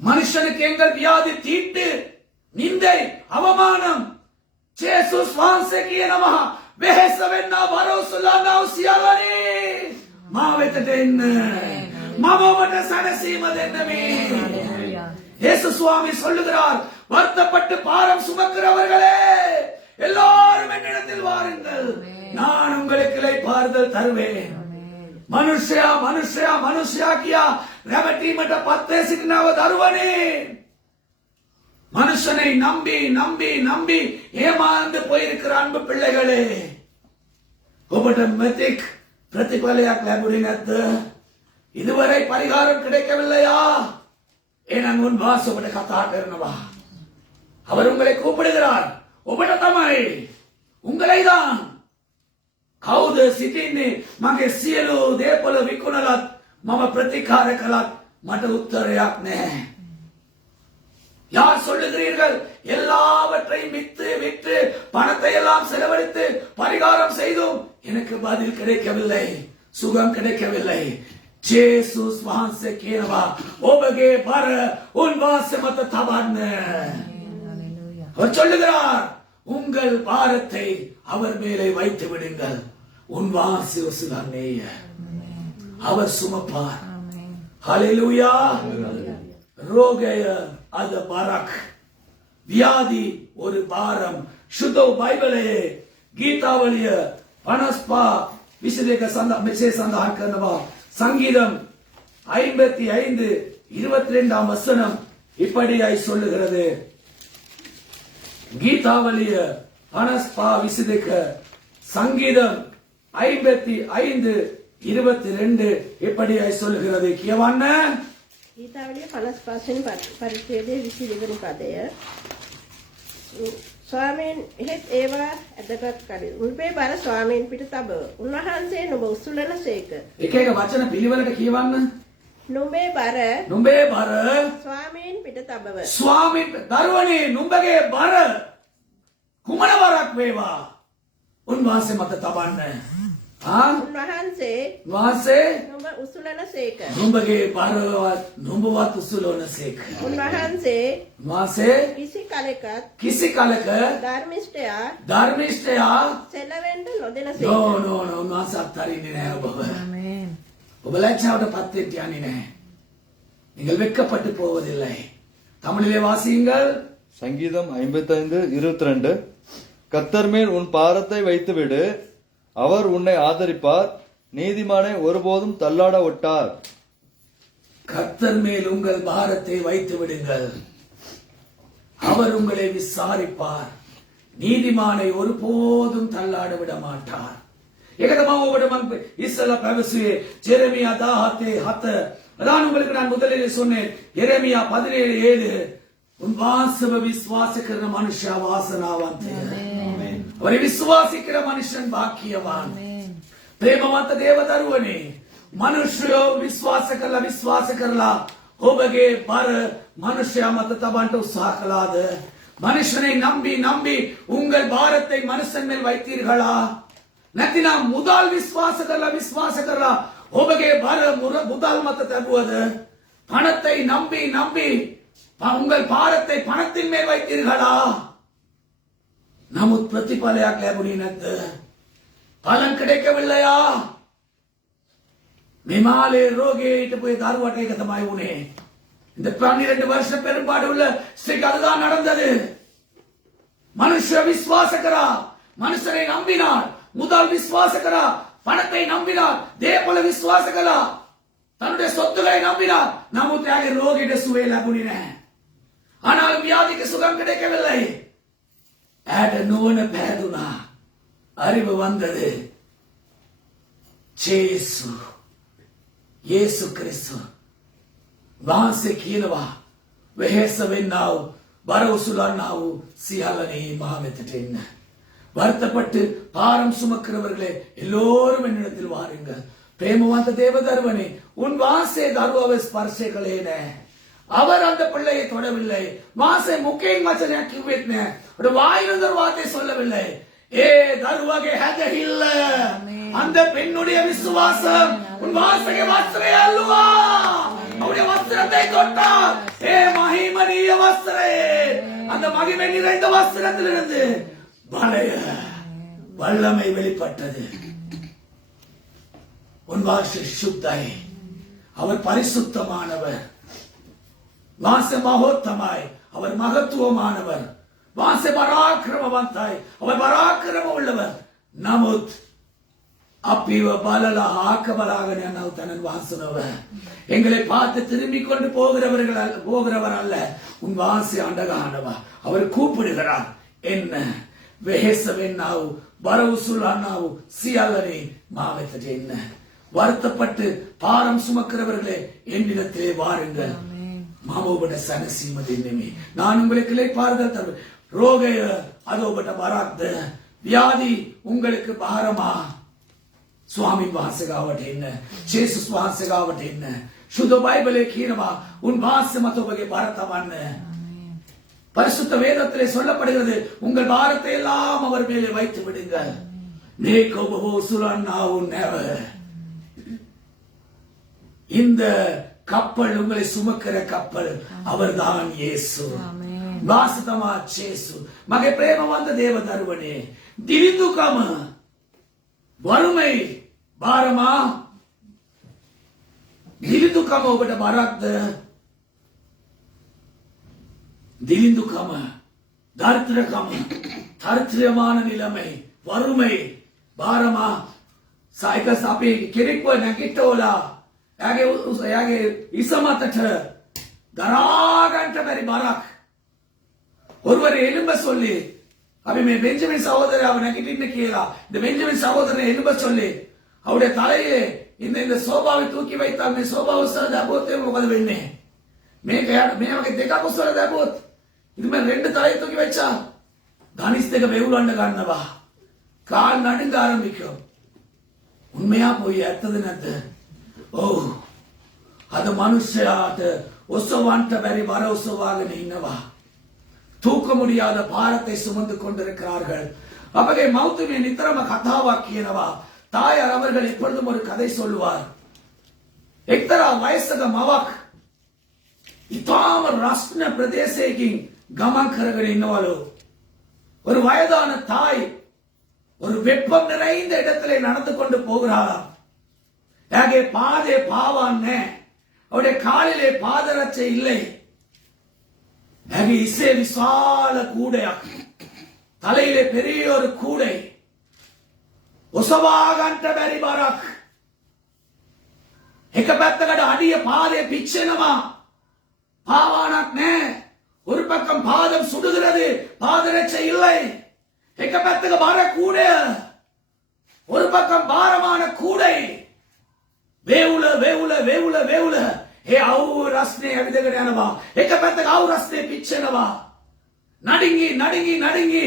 மனுஷனுக்கு எங்கள் வியாதி தீட்டு, நிந்தை, அவமானம். ஜேசுஸ் වහන්සේ කියනවා වෙහෙස වෙන්න වරොසුලනව සියල්ලනේ මා වෙතට එන්න. මම ඔබට සැනසීම දෙන්නமே. இயேசு சுவாமி சொல்லுகிறார், வருத்தப்பட்டு பாரம் சுமக்கிறவர்களே எல்லாரும் என்னிடத்தில் வாருங்கள், நான் உங்களுக்கு இளைப்பாறுதல் தருவேன். மனுஷயா மனுஷயா மனுஷயா கியா ரவட்டீமட்ட பத்தே சிட்டினව தருவனே. மனுஷனை நம்பி நம்பி நம்பி ஏமாந்து போயிருக்கிற அன்பு பிள்ளைகளே, ඔබට මෙතෙක් ප්‍රතිඵලයක් ලැබුණේ නැද්ද? இதுவரை பரிகாரம் கிடைக்கவில்லையா? එනම් උන්වහන්සේ ඔබට කතා කරනවා. அவர் உங்களை கூப்பிடுகிறார். ඔබට තමයි, උங்களை தான். කවුද සිටින්නේ මගේ සියලු දේපොළ විකුණලත් මම ප්‍රතිකාර කළත් මට උත්තරයක් නැහැ. யார் சொல்லுகிறீர்கள் எல்லாவற்றையும் விற்று விற்று பணத்தை எல்லாம் செலவழித்து பரிகாரம் செய்தும் எனக்கு பதில் கிடைக்கவில்லை, சுகம் கிடைக்கவில்லை. ஜேசுஸ் වහන්සේ කියනවා ඔබගේ බර උන්වහන්සේ මත තබන්න. அவர் சொல்லுகிறார், உங்கள் பாரத்தை அவர் மேலே வைத்து விடுங்கள், உன்வாசி ஒசுதானேய அவர் சுமப்பார். ஹalleluya. ரோகய அது பரக், வியாதி ஒரு பாரம். சுத்த பைபிளே கீதாவளிய 55 විශේෂක මෙසේ සඳහන් කරනවා. சங்கீதம் 55:22 வசனம் இப்படியாய் சொல்லுகிறது. கீதாவளிய 55 විශේෂක சங்கீதம் 55:22 இப்படியாய் சொல்லுகிறது. කියවන්න. ගීතාවලිය 55 වෙනි පරිච්ඡේදයේ 22 වෙනි පදය. ස්වාමීන් එහෙත් ඒවා ඇදගත් කරේ. උඹේ බර ස්වාමීන් පිට තබව. උන්වහන්සේ නුඹ උසුලනසේක. එක එක වචන පිළිවෙලට කියවන්න. නුඹේ බර නුඹේ බර ස්වාමීන් පිට තබව. ස්වාමීන් දරුවනේ නුඹගේ බර කුමන බරක් වේවා උන්වහන්සේ මත තබන්න. උන්වහන්සේ වාසේ නුඹ උසුලනසේක. නුඹගේ බරවත් නුඹවත් උසුලනසේක. උන්වහන්සේ වාසේ කිසි කලෙකත් කිසි කලක ධර්මිෂ්ඨයා සෙලවෙන්න නොදෙනසේක. නෝ උන්වහන්සේ අත්හරින්නේ නැහැ ඔබව. ආමේන්. ඔබ ලැජ්ජාවට පත් වෙන්න යන්නේ නැහැ. நீங்கள் வெட்கப்பட்டு போவதில்லை. தமிழிலே வாசியுங்கள். சங்கீதம் 55:22 கர்த்தர் மேல் உன் பாரத்தை வைத்துவிடு, அவர் உன்னை ஆதரிப்பார், நீதிமானை ஒருபோதும் தள்ளாட ஒட்டார். கர்த்தர் மேல் உங்கள் பாரத்தை வைத்து விடுங்கள், அவர் உங்களை விசாரிப்பார், நீதிமானை ஒருபோதும் தள்ளாட விட மாட்டார். ஏகதமா ඔබට මම ඉස්සලා පැවසුවේ ජෙරෙමියා 17:7. அதான் உங்களுக்கு நான் முதலில் சொன்னேன். எரேமியா 17:7. உன் வாசவ விசுவாச කරන மனுஷයා වාසනාවන්තය. அவரை விசுவாசிக்கிற மனுஷன் பாக்கியவான். ප්‍රේමවන්ත දේවදරුවනේ, මනුෂ්‍යයෝ විශ්වාස කරලා ඔබගේ බර மனுஷයා මත තබන්න උත්සාහ කළාද? மனுஷனை நம்பி நம்பி உங்கள் பாரத்தை மனுஷன் மேல் வைத்தீர்களா? නැතිනම් මුදල් විශ්වාස කරලා ඔබගේ බර මුදල් මත තබුවද? பணத்தை நம்பி நம்பி உங்கள் பாரத்தை பணத்தின் மேல் வைத்தீர்களா? නමුත් ප්‍රතිඵලයක් ලැබුණේ නැද්ද? பலன் கிடைக்கவில்லையா? මෙමාලේ ரோகே හිටපු දරුවට ඒක තමයි වුනේ. இந்த 12 வருஷம் பெரும்பாடு உள்ள ஸ்திரீக்கு அதுதான் நடந்தது. மனுஷ விசுவாச කරා, மனுஷரை நம்பினார். முதல் விசுவாச කරා, பணத்தை நம்பினார். தேவபல விசுவாச කළා, தன்னுடைய சொத்துக்களை நம்பினார். නමුත් එයාගේ ரோகிට සුවය ලැබුණේ නැහැ. ஆனால் வியாதிக்கு சுகம் கிடைக்கவில்லை. ඇයට නුවණ පෑදුනා, அறிவு வந்தது. இயேசு கிறிஸ்து වහන්සේ කියනවා වෙහෙස වෙන්නව බර උසුලන්නව සියල්ලනේ මා වෙතට එන්න. வருத்தப்பட்டு பாரம் சுமக்கிறவர்களே எல்லோரும் என்னிடத்தில் வாருங்கள். பிரேமவந்த தேவதர்வனே, உன் வாசே தருவவை ஸ்பர்சேகளேன. அவர் அந்த பிள்ளையை தொடவில்லை. வாசை முக்கியம் வச்சன வாயிலிருந்த வார்த்தை சொல்லவில்லை. ஏ தருவகை இல்ல. அந்த பெண்ணுடைய விசுவாசம் உன் வாசகை வஸ்திரே அல்லவா, அவருடைய வஸ்திரத்தை தொட்டார். ஏ மகிமனிய வஸ்திரே, அந்த மகிமை நிறைந்த வஸ்திரத்திலிருந்து பழைய வல்லமை வெளிப்பட்டது. உன் வாசை சுத்தை, அவர் பரிசுத்தமானவர். வாச மகோத்தமாய், அவர் மகத்துவமானவர். வாச பராக்கிரமவந்தாய், அவர் பராக்கிரம உள்ளவர். நமுத் அப்பீவ பலல ஆக்கபலாக ನಾವು தன்னன் வாசனவர். எங்களை பார்த்து திரும்பிக் கொண்டு போகிறவர் அல்ல. உன் வாசி அண்டகானவா, அவர் கூப்பிடுகிறார். என்ன வெஹசவென்னாவு வரவுசுலானாவு சியல்லனே மாவத்தே. என்ன வருத்தப்பட்டு பாரம் சுமக்கிறவர்களே என்னிடத்திலே வாருங்கள். மாமோபட சனசீமதின்னமே, நான் உங்களுக்கு இளைப்பாறுதல் தருவேன். ரோகைய அதோபட்ட பராத்த வியாதி உங்களுக்கு பாரமா? சுவாமி வாசகாவட்டேன், ஜேசு வாசகாவட்டேன், சுத்த பைபிளே கீரமா உன் வாச மத்தோபகை பாரத்தவன். பரிசுத்த வேதத்திலே சொல்லப்படுகிறது, உங்கள் பாரத்தை எல்லாம் அவர் மேலே வைத்து விடுங்கள். இந்த கப்பல் உங்களை சுமக்கிற கப்பல் அவர்தான் இயேசு. வாசதமா ஜேசு மகை பிரேமவந்த தேவ தருவனே, திரிந்துகாம வறுமை பாரமா? දිලිඳුකම ඔබට බරක්ද? දිලිඳුකම, දරිද්‍රකම, தரித்திரமான நிலைமை, வறுமை பாரமா? සායක අපේ කෙනෙක්ව නැගිටවලා එයාගේ ඉස මතට දරා ගන්නට බැරි බරක් ஒருவர் எலும்ப சொல்லி, අපි මේ பெஞ்சமின் சகோதரව නැගිටින්න කියලා இந்த பெஞ்சமின் சகோதரனை எலும்ப சொல்லி அவருடைய தலையிலே இந்த சோபாவை தூக்கி வைத்தால் මේ சோபாව උස්සලා දැබුවොත් මොකද වෙන්නේ? මේක මේ වගේ දෙකක් උස්සලා දැබුවොත් இது மாதிரி ரெண்டு தலையை தூக்கி வச்சா தனிஷ் දෙක වෙවුලන්න ගන්නවා. கால் நடுங்க ஆரம்பிக்கும். உண்மையா போய் ඇත්තද නැද්ද? ඔව්. අද මනුෂ්‍යයාට ඔසවන්ට බැරි වර ඔසවාගෙන ඉන්නවා. தூக்க முடியாத பாரத்தை சுமந்து கொண்டிருக்கிறார்கள். அவர்கள் மௌத்துமே நித்திரம கதாவாக் කියනවා. தாயார் அவர்கள் எப்பொழுதும் ஒரு கதை சொல்லுவார். එක්තරා වයසක මවක් ඉතාම රස්න ප්‍රදේශයකින් ගමන් කරගෙන ඉන්නවලු. ஒரு வயதான தாய் ஒரு வெப்பம் நிறைந்த இடத்திலே நடந்து கொண்டு போகிறாளாம். யாகே பாதே பாவான்னே, அவருடைய காலிலே பாதரட்சை இல்லை. யாகே இசே விசால கூடையாக, தலையிலே பெரிய ஒரு கூடை, ஒசவாகන්ට බැරි බරක්. එක පැත්තකට අඩිය පාදේ පිච්චෙනවා. பாவானක් නෑ. ஒரு பக்கம் பாதம் சுடுகிறது, பாதரட்சை இல்லை. එක පැත්තක බර கூடை, ஒரு பக்கம் பாரமான கூடை. වේවුල වේවුල වේවුල වේවුල ඒ අවු රස්නේ ඇවිදගෙන යනවා. එක පැත්තක අවු රස්නේ පිච්චෙනවා. நடுங்கி நடுங்கி நடுங்கி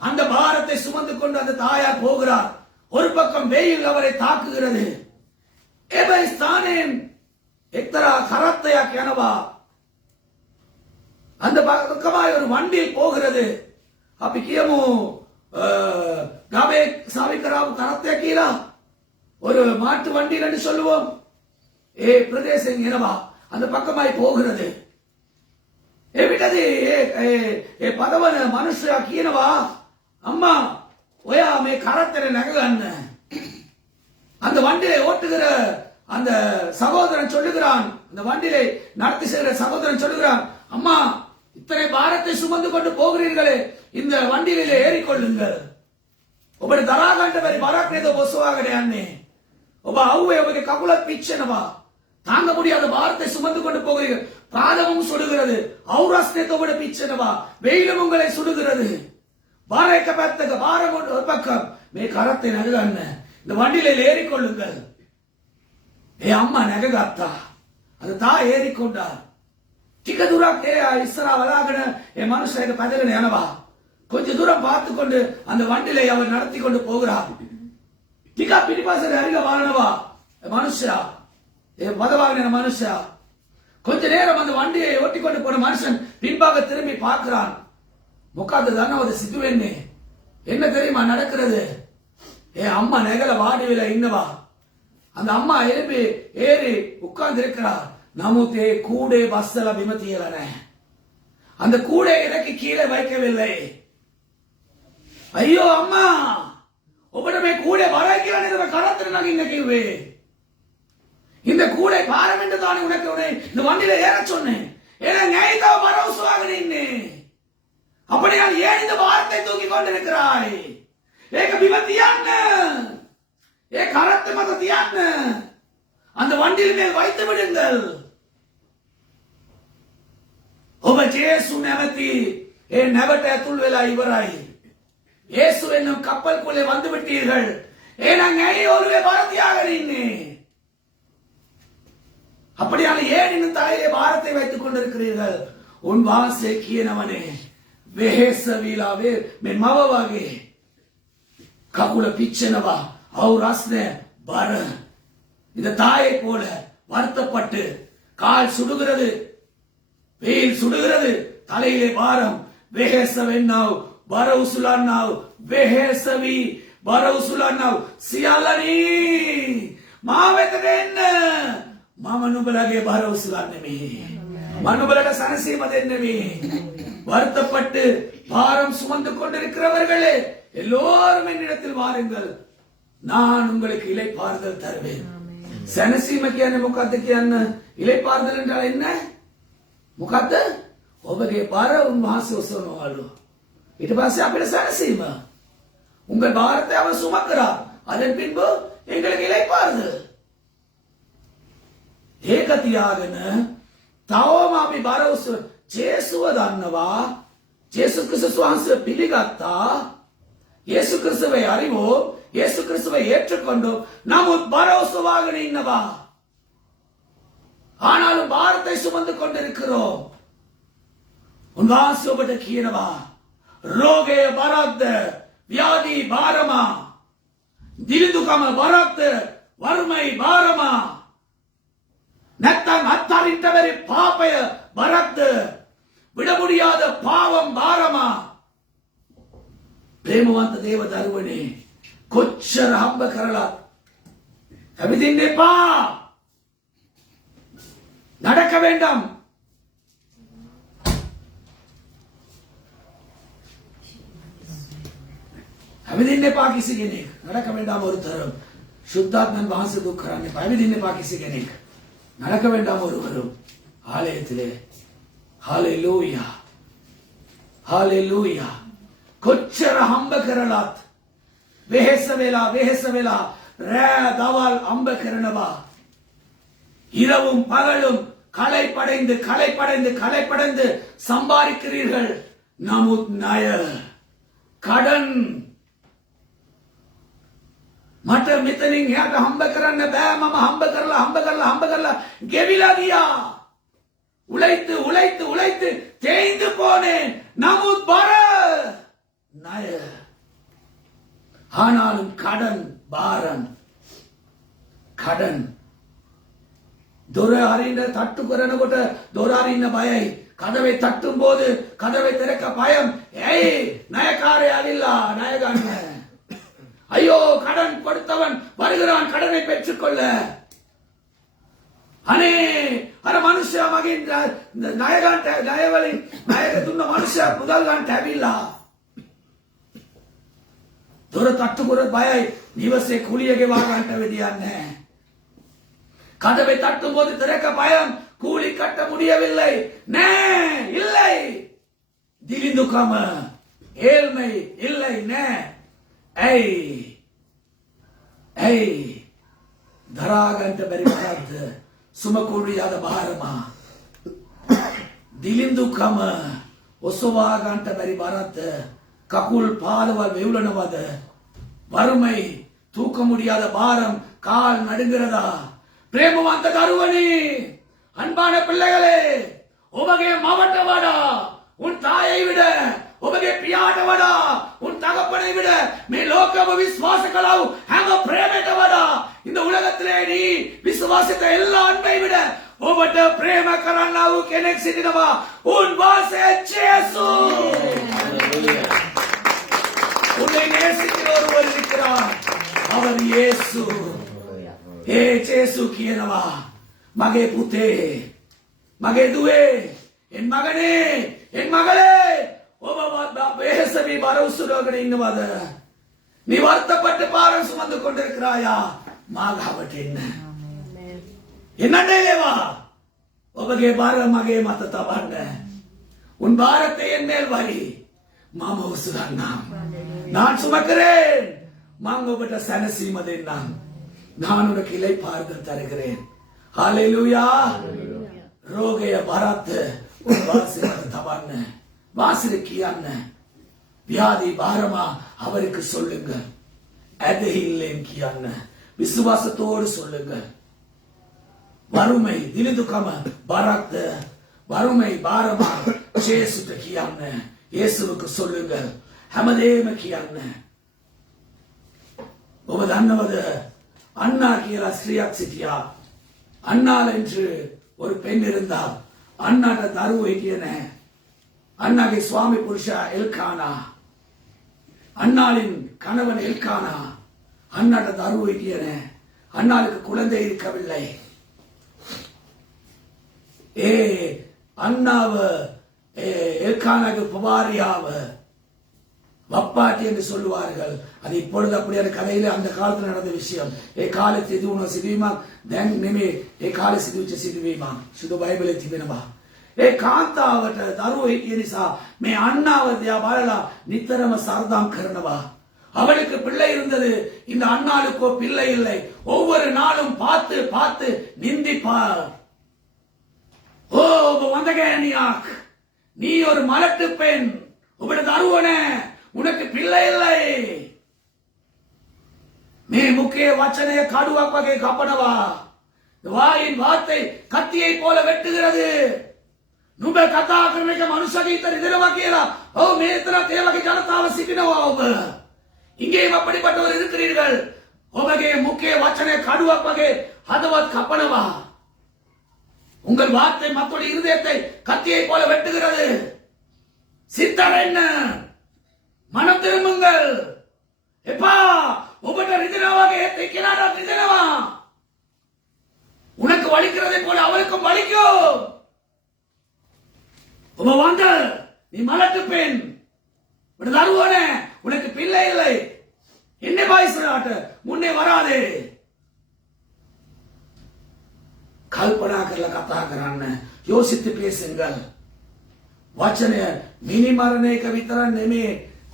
அந்த பாரத்தை சுமந்து கொண்டு அந்த தாயார் போகிறார். ஒரு பக்கம் வெயில் அவரை தாக்குகிறது. එබැයි ස්ථානයෙන් එක්තරා කරත්තයක් යනවා. அந்த பக்கமாய் ஒரு வண்டி போகிறது. අපි කියමු ගමේ සාවිකරාව කරත්තයක් කියලා ஒரு மாட்டு வண்டியில் என்று சொல்லுவோம். பிரதேசம் எனவா அந்த பக்கமாய் போகிறது. பதவன மனுஷயா කියනවා, அம்மா ஒயா மே கரத்தனை நககන්න. அந்த வண்டியை ஓட்டுகிற அந்த சகோதரன் சொல்லுகிறான், அந்த வண்டியை நடத்தி செல்கிற சகோதரன் சொல்லுகிறான், அம்மா இத்தனை பாரத்தை சுமந்து கொண்டு போகிறீர்களே, இந்த வண்டியிலே ஏறிக்கொள்ளுங்கள். ඔබට දරා ගන්න බැරි බරක් නේද ඔබසවාගෙන යන්නේ. ඔබ අවුවේ ඔබගේ කකුලත් පිච්චෙනවා. தாங்க முடியாத பாரத்தை சுமந்து கொண்டு போகிறீர்கள். பாதமும் சுடுகிறது, அவுரஸ்னே ඔබට පිච්චෙනවා, வெயிலும் உங்களை சுடுகிறது. பாரக்க පැත්තක பாரம் ஒரு பக்கம், මේ කරත්තේ නැගගන්න, இந்த வண்டியிலே ஏறிக்கொள்ளுங்கள். அம்மா නැගගත්තා. அந்த தாய் ஏறிக்கொண்டார். ටික දුරක් ඉස්සරහා වලාගෙන මනුස්සයෙක් පැදගෙන යනවා. கொஞ்ச தூரம் பார்த்து கொண்டு அந்த வண்டியில அவர் நடத்தி கொண்டு போகிறார். டிகா பிடிபாசர் அருக வாழனவா மனுஷா மதவாகின மனுஷா. கொஞ்ச நேரம் அந்த வண்டியை ஓட்டி கொண்டு போன மனுஷன் பின்பாக திரும்பி பார்க்கிறான். முக்காத்து தானே ஒரு சித்துவேன்னு என்ன தெரியுமா நடக்கிறது? அம்மா நெகல வாடிவில இன்னவா. அந்த அம்மா எழுப்பி ஏறி உட்கார்ந்து இருக்கிறார். நமூத்தே கூடே பஸ்ல விமத்தியலன அந்த கூடை இறக்கி கீழே வைக்கவில்லை. ஐயோ அம்மா உடனே கூடை வரைக்கிறான் கடத்தினாங்க இன்னைக்கு. இந்த கூடை பாரம் என்று தானே உனக்கு இந்த வண்டியில ஏற சொன்னேன். ஏன்னா நியாயத்தாவ பரவசுவாக நின்று அப்படியால் ஏன் இந்த வாரத்தை தூக்கி கொண்டிருக்கிறாய்? ஏக விபத்தியான் ஏ கரத்து மதத்தியான் அந்த வண்டியில் மேல் வைத்து விடுங்கள். ඔබ ජේසු නැවති ඒ නැවට ඇතුල් වෙලා ඉවරයි. இயேசு என்னும் கப்பலுக்குள்ளே வந்து விட்டீர்கள். ஏனாங்க ஏன் ஒருவே பாரதியாக நின்று அப்படியான ஏன் இன்னும் தலையிலே பாரத்தை வைத்துக் கொண்டிருக்கிறீர்கள்? உன் வாசே கீனவனே வெஹேச வீலாவே மென் மவவாகே ககுல பிச்சனவா அவுராஸ்னே பர. இந்த தாயை போல வருத்தப்பட்டு கால் சுடுகிறது, வெயில் சுடுகிறது, தலையிலே பாரம். வெஹேசவென்னாவ் பரவுசுலான்னாவ் வெஹேசவி பரவுசுலான்னாவ் சியாலனி மாவெதெන්න මම නුඹලගේ பரவுசுலான்னமே மனுபலட சனசீம தென்னமே. வருத்தப்பட்டு பாரம் சுமந்து கொண்டிருக்கிறவர்களே எல்லோரும் என்னிடத்தில் வாருங்கள், நான் உங்களுக்கு இளைப்பாறுதல் தருவேன். සැනසීම කියන්නේ මොකද්ද කියන්න? ඉලෙපාර්දල என்றால் என்ன? මොකද්ද? ඔබගේ බර උන්වහන්සේ ඔසවනවලු. ඊට පස්සේ අපිට සැනසීම. உங்கள் பாரத்தை அவர் சுமக்கிறார். அதன் பின்பு எங்களுக்கு இளைப்பாறுதல். ඒක තියාගෙන තවම අපි බර ජේසුව දන්නවා. ජේසු ක්‍රිස්තුස් වහන්සේ පිළිගත්තා. இயேசு கிறிஸ்துவை அறிவோம், இயேசு கிறிஸ்துவை ஏற்றுக்கொண்டோம். நமுத் பரவசமாக இன்னவா ஆனாலும் பாரத்தை சுமந்து கொண்டிருக்கிறோம். උන්වහන්සේ ඔබට කියනවා රෝගය බරක්ද, ව්‍යාධි භාරமா, දිලිඳුකම බරක්ද, වර්මයි භාරமா, නැත්නම් අත්හරින්න බැරි පාපය බරක්ද, விட முடியாத பாவம் பாரமா. ප්‍රේමවන්ත දේව දරුවනේ කොච්චර හම්බ කරලා ඇවිදින්න එපා. நடக்க வேண்டாம். ඇවිදින්න එපා කිසි කෙනෙක්. நடக்க வேண்டாம் ஒருத்தரும். சுத்தாத்மன் வாசு දුක් කරන්න එපා. ඇවිදින්න එපා කිසි කෙනෙක්. நடக்க வேண்டாம் ஒருவரும். ஆலயத்திலே ஹalleluya ஹalleluya. කොච්චර හම්බ කරලත් වෙහෙස වෙලා රෑ දවල් හම්බ කරනවා. இரவும் பகலும் களைப்படைந்து சம்பாதிக்கிறீர்கள். நமுத் ණය කඩන් මට මෙතනින් එහාට හම්බ කරන්න බෑ. මම හම්බ කරලා ගෙවිලා ගියා. உழைத்து தேய்ந்து போனேன். நமுத் பர ණය. ஆனாலும் கடன் பாரம். கடன் දොර අරින්න තට්ටු කරනකොට දොර අරින්න බයයි. කදවේ තට්ටුම් போது கதவை திறக்க பயம். ஏய் ණயக்காரே அவில்லா ණය ගන්න. ஐயோ கடன் கொடுத்தவன் வருகிறான் கடனை பெற்றுக்கொள்ள. අනේ අර මනුස්සයා මගෙන් ණය ගන්නට ණය වලින් ණය දුන්න මනුස්සයා මුදල් ගන්නට ඇවිල්ලා. දොර තට්ටු කර බයයි. නිවසේ කුලිය ගෙවා ගන්නට වෙදියන්නේ. கதவை தட்டும் போது திறக்க பயம். கூலி கட்ட முடியவில்லை. இல்லை திலிந்துකම ஏழ்மை இல்லை. දරාගන්ට බැරි බරක්ද, සුමකුඩියාද බාරමා. දිලිඳුකම ඔසවා ගන්නට බැරි බරක්ද, කකුල් පාදවල් වෙවුලනවද, வறுமை, தூக்க முடியாத பாரம், கால் நடுங்கிறதா. பிரேமவந்த தருவனே, அன்பான பிள்ளைகளே, உமகே மாவட்ட வாடா. உன் தாயை விட ඔබගේ පියාට වඩා உன் தகப்பனை விட මේ ලෝකව විශ්වාස කළා වූ හැම ප්‍රේමයට වඩා இந்த உலகத்திலே நீ விசுவாசித்த எல்லா அன்பை விட ඔබට ප්‍රේම කරන්නා වූ කෙනෙක් සිටිනවා உன் வாசே இயேசு உன்னை நேசிக்கிற ஒருவர் இருக்கிறார் அவர் இயேசு இயேசு කියනවා මගේ පුතේ මගේ දුවේ என் மகனே என் மகளே ඔබ வேசவி பரவுசுரோகன ඉන්නවද நீ வருத்தப்பட்டு பாரம் சுமந்து கொண்டிருக்கிறாயா மாகாவට එන්න என்னடே தேவா ඔබගේ බාර මගේ මත තබන්න உன் பாரத்தை என் மேல் வை மாம உசுரන්නම් நான் சுமக்கிறேன் நான் ඔබට සැනසීම දෙන්නම් நான் உனக்கு இளைப்பாறுதல் தருகிறேன் ஹalleluya ரோகய பரத் உன் வாசில தபන්න வாசில කියන්න வியாதி பாரமா அவருக்கு சொல்லுங்க ඇදහිල්ලෙන් කියන්න விசுவாசத்தோடு சொல்லுங்க வறுமை திலிதுකම பரத் வறுமை பாரமா இயேசுට කියන්න இயேசுவுக்கு சொல்லுங்க හැමදේම කියන්න ඔබ දන්නවද அண்ணா කියලා ஸ்ரீයක් සිටියා அண்ணாள் என்று ஒரு பெண் இருந்தால் அண்ணாட்ட தருவு හිටියේ නැහැ அண்ணாගේ சுவாமி புருஷா எல்கானா அண்ணாளின் கணவன் எல்கானா அண்ணாட்ட தருவு හිටියේ නැහැ அண்ணாளுக்கு குழந்தை இருக்கவில்லை அண்ணாவ எல்கானாக்கு புபாரியாவ வப்பாட்டி என்று சொல்லுவார்கள் அது இப்பொழுது அப்படியான கதையில அந்த காலத்துல நடந்த விஷயம் கால සිදුවුණ සිදුවීමක් දැන් නෙමේ කාලේ සිදුවෙච්ච සිදුවීමක් සුදු බයිබලයේ තිබෙනවා කාන්තාවට දරුවෝ හිටිය නිසා මේ අண்ணාව දිහා බලලා නිතරම සරදම් කරනවා அவளுக்கு பிள்ளை இருந்தது இந்த அண்ணாளுக்கோ பிள்ளை இல்லை ஒவ்வொரு நாளும் பார்த்து பார்த்து நிந்திப்பார் ඔබ වඳගෑනියක් நீ ஒரு மலட்டு பெண் ඔබට දරුවෝ නැහැ உனக்கு பிள்ளை இல்லை මේ මුඛයේ වචනය කඩුවක් වගේ කපනවා வாயின் வார்த்தை கத்தியை போல வெட்டுகிறது නුඹ කතා කරන එක මනුෂ්‍යගේ ඉතර ඉදනවා කියලා ඔව් මේ තරම් ඒ වගේ ජනතාව සිටිනවා ඔබ இங்கேயும் அப்படிப்பட்டவர் இருக்கிறீர்கள் ඔබගේ මුඛයේ වචනය කඩුවක් වගේ හදවත් කපනවා உங்கள் வார்த்தை மக்களுடைய இருதயத்தை கத்தியை போல வெட்டுகிறது சித்தர் என்ன மனம் திரும்புங்கள் எப்பா ඔබට රිදෙනවාගේ ඒකේලාට රිදෙනවා உனக்கு வலிக்கிறதை போல அவளுக்கும் வலிக்கும் ඔබ වඳ நீ மலட்டு பெண் உனக்கு தருவோனே உனக்கு பிள்ளை இல்லை என்ன பாய்ஸ்ராட்ட முன்னே வராதே கல்பனா කරලා කතා කරන්න யோசித்து பேசுங்கள் වචනය මිනි මරණ එක විතරක් නෙමේ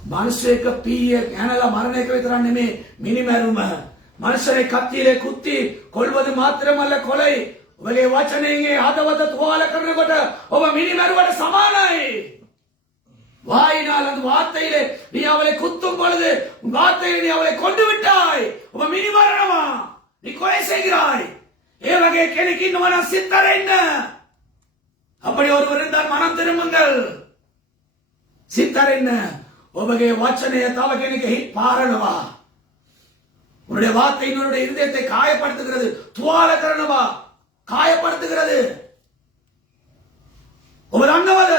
මනුෂ්‍යයක පීය ගැනලා මරණ එක විතරක් නෙමේ මිනි මරුම මනුෂ්‍යரை කත්තිயிலே குத்தி கொல்வது மாத்திரமல்ல கொலை ඔබගේ වචනයෙන් හදවත තුවාල කරනකොට ඔබ මිනි මරුවට සමානයි வாயினால் அந்த வார்த்தையிலே நீ அவளை குத்தும் பொழுது உன் வார்த்தையிலே நீ அவளை கொண்டு விட்டாய் ඔබ මිනි මරනවා நீ கொலை செய்கிறாய் ඒ වගේ කෙනෙක් ඉන්නවනම් සිතර ඉන්න அப்படி ஒருவர் இருந்தால் மனம் திரும்புங்கள் சித்தர் என்ன ඔබගේ වචනය තව කෙනෙක්ගේ හිත් පාරනවා உன்னுடைய வார்த்தை இன்னொருடைய இதயத்தை காயப்படுத்துகிறது துவால කරනවා காயப்படுத்துகிறது ඔබ දන්නවද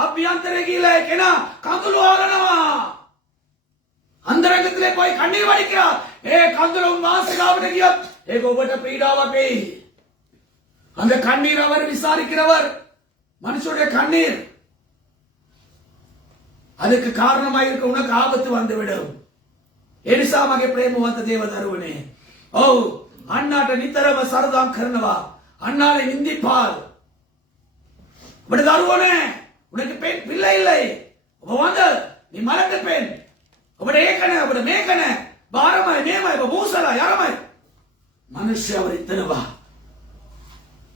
අභ්‍යන්තරයේ ගිහලා කෙනා කඳුළු ආරනවා අන්තරංගத்திலே போய் கண்ணீர் வடிக்கிறார் கඳුළු මාසිකාවට ගියොත් ඒක ඔබට පීඩාවක් වෙයි அந்த கண்ணீர் அவர் விசாரிக்கிறவர் மனுஷனுடைய கண்ணீர் அதுக்கு காரணமாக இருக்க உனக்கு ஆபத்து வந்துவிடும் එනිසා මගේ ප්‍රේමවන්ත දේව දරුවනේ ඔව් අන්නාට නිතරම සරදම් කරනවා අන්නාලේ නින්දිපාල් ඔබට දරුවනේ உனக்கு பெண் பிள்ளை இல்லை ඔබ වඳ நீ மலட்டு பெண் ඔබට ඒක නැහැ ඔබට මේක නැහැ බාරමයි මේමයි ඔබ මූසලා යරමයි மனுஷர் இத்தனவா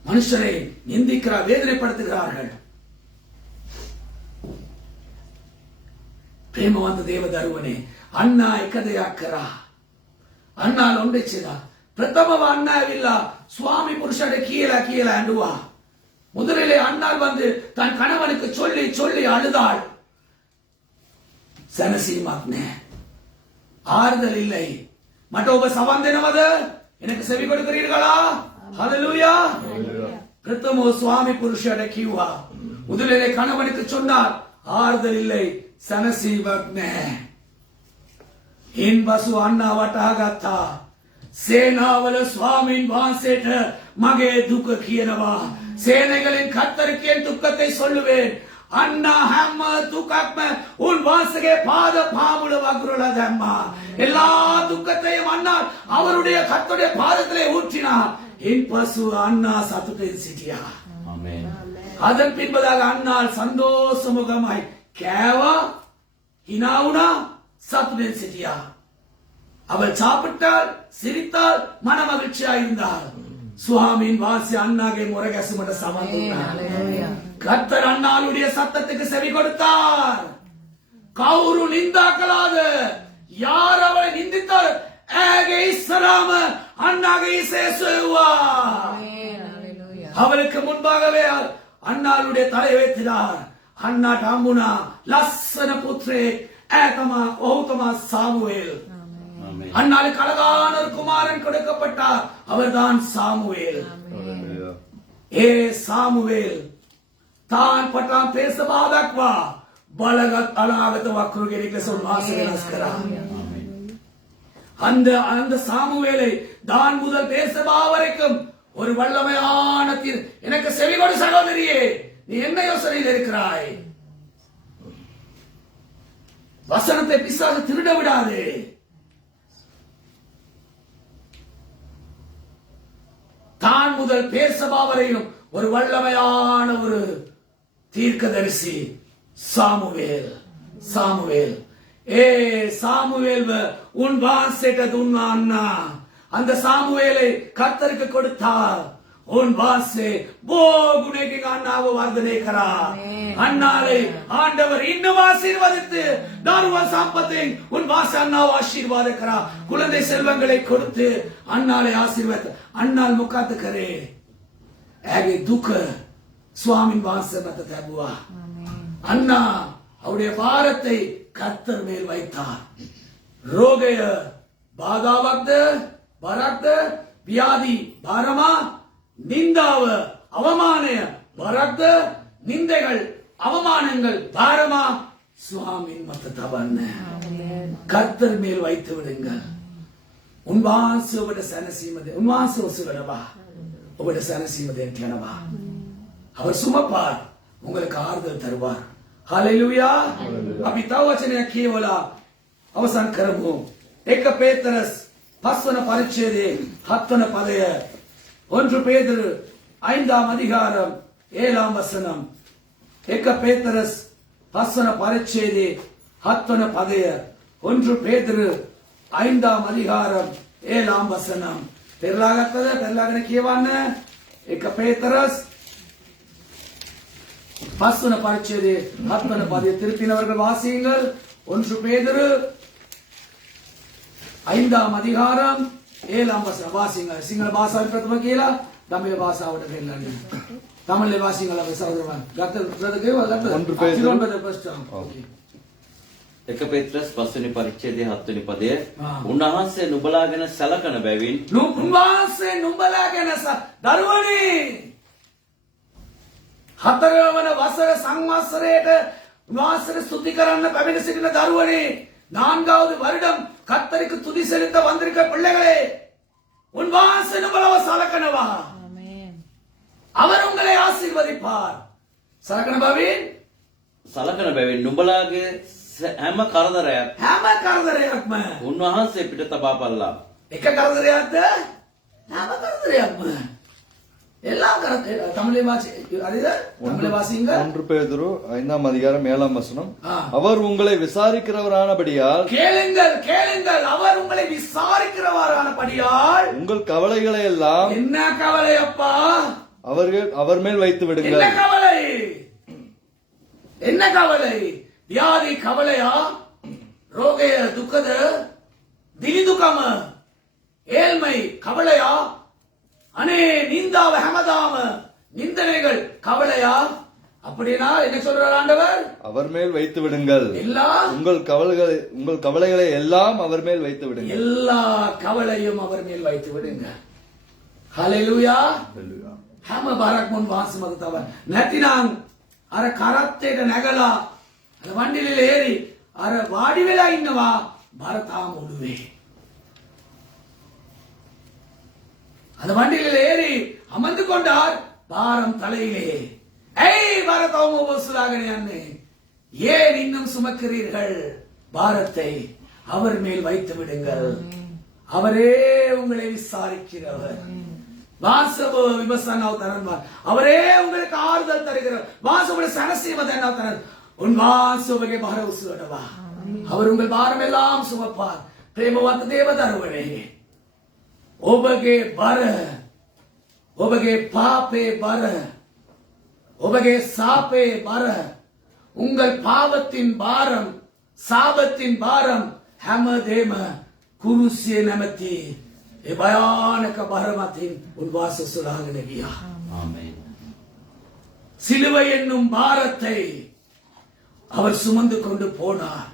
மனுஷரை நிந்திக்கிறார் வேதனைப்படுத்துகிறார்கள் ප්‍රේමවන්ත දේව දරුවනේ අන්නා එක දෙයක් කරා අන්නා ලොන්ඩෙච්චදා பிரதமව அண்ணா இல்லா சுவாமி புருஷட கீழே அண்டுவா முதலிலே அண்ணாள் வந்து தன் கணவனுக்கு சொல்லி சொல்லி அழுதாள் සැනසීමක් නැහැ. ආறுதல் இல்லை. මට ඔබ සවන් දෙනවද? எனக்கு செவி கொடுக்கிறீர்களா? ஹalleluya. பிரதமோ சுவாமி புருஷட கிவா முதலிலே கணவனுக்கு சொன்னார், ආறுதல் இல்லை, සැනසීමක් නැහැ. ඉන්පසු අන්නා වටහා ගත්තා. සේනාවල ස්වාමීන් වහන්සේට මගේ දුක කියනවා. சேனைகளின் கர்த்தருக்கு என் துக்கத்தை சொல்லுவேன். அண்ணா හැම දුකක්ම උන්වහන්සේගේ පාද පාමුල වගුරුලා දැම්මා. எல்லா துக்கத்தையும் அண்ணா அவருடைய கர்த்தருடைய பாதத்திலே ஊற்றினார். இன்பசு அண்ணா சத்துடன் சிட்டியா. ஆமென். அதன் பின்பதாக அண்ணால் சந்தோஷ முகமாய் கேவா ஹினாவுனா சத்துடன் சிட்டியா. அவள் சாப்பிட்டாள், சிரித்தாள், மன மகிழ்ச்சியாயிருந்தாள். சுவாமியின் வாசி அண்ணாகை முரகசுமட சமந்துள்ளார். கர்த்தர் அண்ணாளுடைய சத்தத்துக்கு செவி கொடுத்தார். கவுரு நிந்தாக்கலாத யார் அவளை நிந்தித்தார் ஏகை சராம அண்ணாகை சேசுவா. அவளுக்கு முன்பாகவே அண்ணாளுடைய தலை வைத்தினார். அண்ணா டாம்புனா லස්සන පුත්‍රේ ஏதமா ஓதமா சாமுவேல். அண்ணாளுக்கு அழகான ஒரு குமாரன் கொடுக்கப்பட்டார். அவர்தான் சாமுவேல். ஏ சாமுவேல் தான் பட்டான் பேசபாதக்வா பலகத் அலாகත වක්‍රගෙනික සොල්වාසගෙනස්කරා. அந்த சாமுவேலை தான் முதல் பேசபா வரைக்கும் ஒரு வல்லமையான எனக்கு செவிகொடு சகோதரியே, நீ என்ன யோசனையில் இருக்கிறாய்? வசனத்தை பிசாசு திருட விடாதே. தான் முதல் பேர்சபா வரையும் ஒரு வல்லமையான ஒரு தீர்க்கதரிசி சாமுவேல். சாமுவேல் ஏ சாமுவேல் உன் வாசேட்டது உன் அண்ணா. அந்த சாமுவேலை கர்த்தருக்கு கொடுத்தார். உன் வாசே போகுனேக்கு அண்ணாவ வர்தனை கரா. அண்ணாலை ஆண்டவர் இன்னும் ஆசீர்வதித்து தாருவ சம்பத்தை உன் வாச அண்ணாவை ஆசீர்வாதக்கரா. குழந்தை செல்வங்களை கொடுத்து அண்ணாலை ஆசீர்வாத அண்ணால் முக்காத்து கரே ஏகே துக்க சுவாமின் வாச மத்த தபுவா. அண்ணா அவருடைய பாரத்தை கர்த்தர் மேல் வைத்தார். ரோகய பாதாவக்த பரக்த வியாதி பாரமா நிந்தாவ அவமானய பரக்த நிந்தைகள் அவமானங்கள் பாரமா சுவாமின் மத்த தவன்ன கர்த்தர் மேல் வைத்து விடுங்கள். උන්වහන්සේ ඔබට සැනසීම දෙයි. උන්වහන්සේ ඔසවනවා. ඔබට සැනසීම දෙන්න යනවා. அவர் சுமப்பார், உங்களுக்கு ஆறுதல் தருவார். ஹalleluya. අපි තව වචනයක් කියවලා අවසන් කරමු. 1 පේතරස් 5 වන පරිච්ඡේදයේ 7 වන පදය. 1 பேதுரு 5ஆம் அதிகாரம் 7ஆம் வசனம். 1 பேதுரஸ் 5 වන පරිච්ඡේදයේ 7 වන පදය. 1 பேதுரு 5ஆம் அதிகாரம் 7ஆம் வசனம். පෙරලාගත්තද? පෙරලාගෙන කියවන්න. 1 பேதுரஸ் 5 වන පරිච්ඡේදයේ 7 වන පදය திருப்பினவர்கள் வாசியுங்கள். 1 பேதுரு 5ஆம் அதிகாரம் 7ஆம் வசனம் வாசியுங்கள். සිංහල භාෂාවෙන් ප්‍රථම කියලා தமிழ் භාෂාවට ගෙන්නන්න. தமிழ்ல வாசியுங்கள் අපේ සහෝදරයන්. ගත්ත ප්‍රදකේව ගත්ත. 1 பேதுரு 1 පේත්‍රස් 5 වෙනි පරිච්ඡේදයේ 7 වෙනි පදය. උන්වහන්සේ නුඹලා ගැන සලකන බැවින් උන්වහන්සේ නුඹලා ගැන දරුවනි 4 වන වසර සංවත්සරයට උන්වහන්සේට ස්තුති කරන්න පැමිණ සිටින දරුවනි, 4வது வருடம் கர்த்தருக்கு துதி செலுத்த வந்திருக்க பிள்ளைகளே, உன்வாசை நம்மளவ சலக்கனவா. அவர் உங்களை ஆசீர்வதிப்பார். சலக்கன பவின் සලකන බැවින් නුඹලාගේ හැම කරදරයක්ම උන්වහන්සේ පිට තබා පල්ලා. එක කරදරයක්ද? හැම කරදරයක්ම. எல்லா தமிழை வாசி அதுல தமிழை வாசிங்க. 1 பேதுரு 5ஆம் அதிகாரம் 7ஆம் வசனம். ஆ. அவர் உங்களை விசாரிக்கிறவரானபடியால் கேளுங்கள் கேளுங்கள், அவர் உங்களை விசாரிக்கிறவரானபடியால் உங்கள் கவலைகளை எல்லாம் என்ன கவலை அப்பா? அவர் மேல் வைத்து என்ன விடுங்கள். கவலை? என்ன கவலை? வியாதி கவலையா? ரோகய துக்கத தினி துக்கம ஏழ்மை கவலையா? அனே நிந்தாவ ஹமதாம நிந்தனைகள் கவலையா? அப்படின்னா என்ன சொல்றார் ஆண்டவர்? அவர் மேல் வைத்து விடுங்கள். எல்லா உங்கள் கவலைகளை எல்லாம் அவர் மேல் வைத்து விடுங்கள். எல்லா கவலையும் அவர் மேல் வைத்து விடுங்க. ஹalleluya. හැම බරක්ම වාසමක තව නැතිනම් අර කරත්තේට නැගලා අර වண்டிලේ ඒරි අර වාඩි වෙලා ඉන්නවා බර තාම ඔළුවේ. அந்த வண்டியில ஏறி அமர்ந்து கொண்டார், பாரம் தலையிலே. ஏய் பாரதம் வசூலாகனே அண்ணே, ஏன் இன்னும் சுமக்கிறீர்கள்? பாரத்தை அவர் மேல் வைத்து விடுங்கள். அவரே உங்களை விசாரிக்கிறவர். வாசவ விமர்சனாவ தரன்வார். அவரே உங்களுக்கு ஆறுதல் தருகிறார். வாசவ சனசீமத என்ன தரன் உன் வாசவගේ බර උසුලටවා. அவர் உங்கள் பாரம் எல்லாம் சுமப்பார். பிரேமவන්ත தேவதරුවනේ, ඔබගේ බර, ඔබගේ පාපේ බර, ඔබගේ சாபே බර, உங்கள் பாவத்தின் பாரம், சாபத்தின் பாரம் හැමදේම කුරුසියේ නැමැති ඒ භයානක බර මතින් උන්වහන්සේ සුලාගෙන ගියා. ஆமென். சிலுவை என்னும் பாரத்தை அவர் சுமந்து கொண்டு போனார்.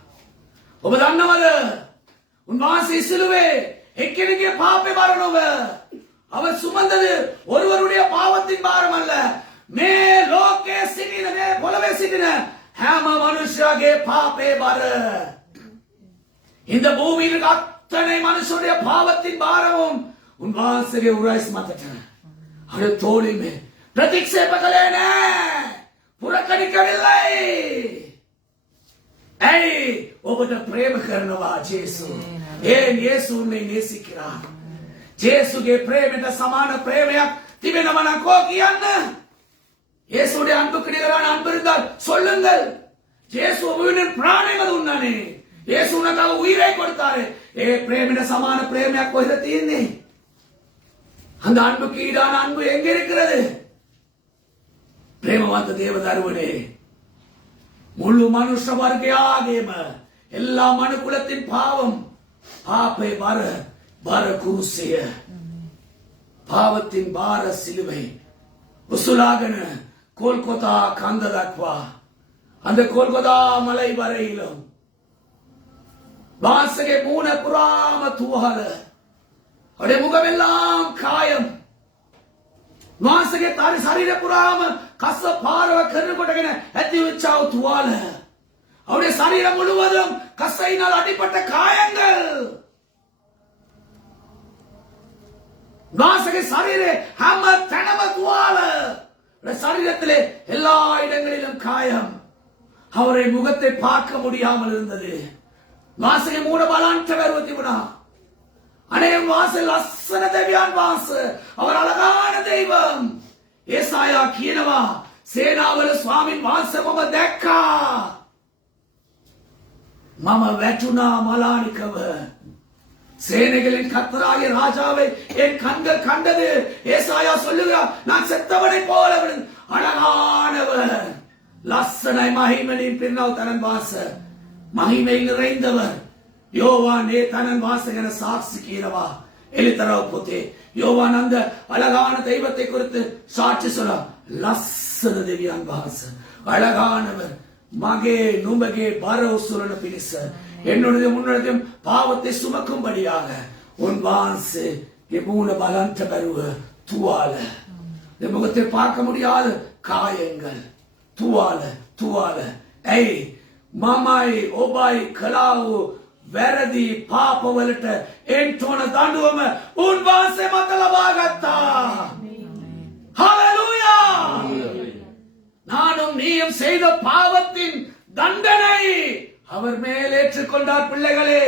ඔබ දන්නවද? උන්වහන්සේ සිலுවේ එක්කෙනෙකුගේ පාපේ බර නොව அவர் சுமந்தது ஒருவருடைய பாவத்தின் பாரம் அல்ல. மே லோகே සිටින මේ පොළවේ සිටින හැම மனுஷයාගේ පාපේ බර. இந்த பூமியில் அத்தனை மனுஷனுடைய பாவத்தின் பாரமும் உன்வாசගේ උරයිස් මතට අර තෝලිමේ ප්‍රතික්ෂේප කළේ නැහැ, පුරකණිකවිල්ලයි. ඇයි ඔබට ප්‍රේම කරනවා ජේසු? ஏன் இயேசு உன்னை நேசிக்கிறார். ஜேசுගේ பிரேமයට சமான பிரேமයක් තිබෙනවා නම් කෝ කියන්න. இயேசுடைய அன்புக்கு நிகரான அன்பு இருந்தால் சொல்லுங்கள். ஜேசு உயிரின் பிராணங்களை உண்ணானே, இயேசு உனக்காக உயிரை கொடுத்தாரு. பிரேமிட சமான பிரேமையா கொய்த தீர்ந்தே. அந்த அன்புக்கு ஈடான அன்பு எங்க இருக்கிறது? பிரேமவந்த தேவதருவனே, முழு மனுஷ வர்க்கையாகேம எல்லா மனு குலத்தின் பாவம் பாப்பை பார குருசிய பாவத்தின் பார சிலுவை உசுலாகன கோல்கொதா கந்ததக்வா அந்த கோல்கொதா மலை வரையிலும் வாசகே மூன புராம துவால அவருடைய முகமெல்லாம் காயம். வாசகே தாரி சரீர புராம கச பார்வ கரு கொட்டகன ඇති වෙච්චව තුවාල. அவருடைய சரீரம் முழுவதும் கசையினால் அடிப்பட்ட காயங்கள். வாசகே சரீரே හැම තැනම තුවාල. சரீரத்திலே எல்லா இடங்களிலும் காயம். அவரை முகத்தை பார்க்க முடியாமல் இருந்தது. வாசகே மூட பலாන්ට බැරුව තිබුණා. අනේ වාස ලස්සන දෙවියන් වාස, அவர் அழகான தெய்வம். ஏசாயா කියනවා සේනාවල ස්වාමින් වහන්සේ මම දැක්කා. මම වැටුණා මලානිකව. சேனைகளின் கர்த்தராகிய ராஜாவை என் கண்கள் கண்டது. ஏசாயா சொல்லுகிறார், நான் செத்தவனை போல அழகானவர், லස්සනයි මහිමනින් පිරිනව තරන් වාස, மகிமை நிறைந்தவர். யோவானே தனன் வாசகன சாட்சி கீரவா எலித்தரவ போதே யோவான் அந்த அழகான தெய்வத்தை குறித்து சாட்சி சொல்ல லස්සන දෙවියන් වහන්සේ அழகானவர். மகே நுமகே பர உசுரன பினிச என்னுடைய முன்னுடையும் பாவத்தை சுமக்கும்படியாக உன் வாசே மூல பலன்ට බැරුව තුවාල. முகத்தை பார்க்க முடியாத காயங்கள். තුවාල. ඇයි මමයි ඔබයි කලාවු වැරදි පාපවලට එන්ටෝන දඬුවම උන්වහන්සේ මත ලබා ගත්තා. ஹalleluya. நானும் நீயும் செய்த பாவத்தின் தண்டனை அவர் மேல் ஏற்றுக்கொண்டார். பிள்ளைகளே,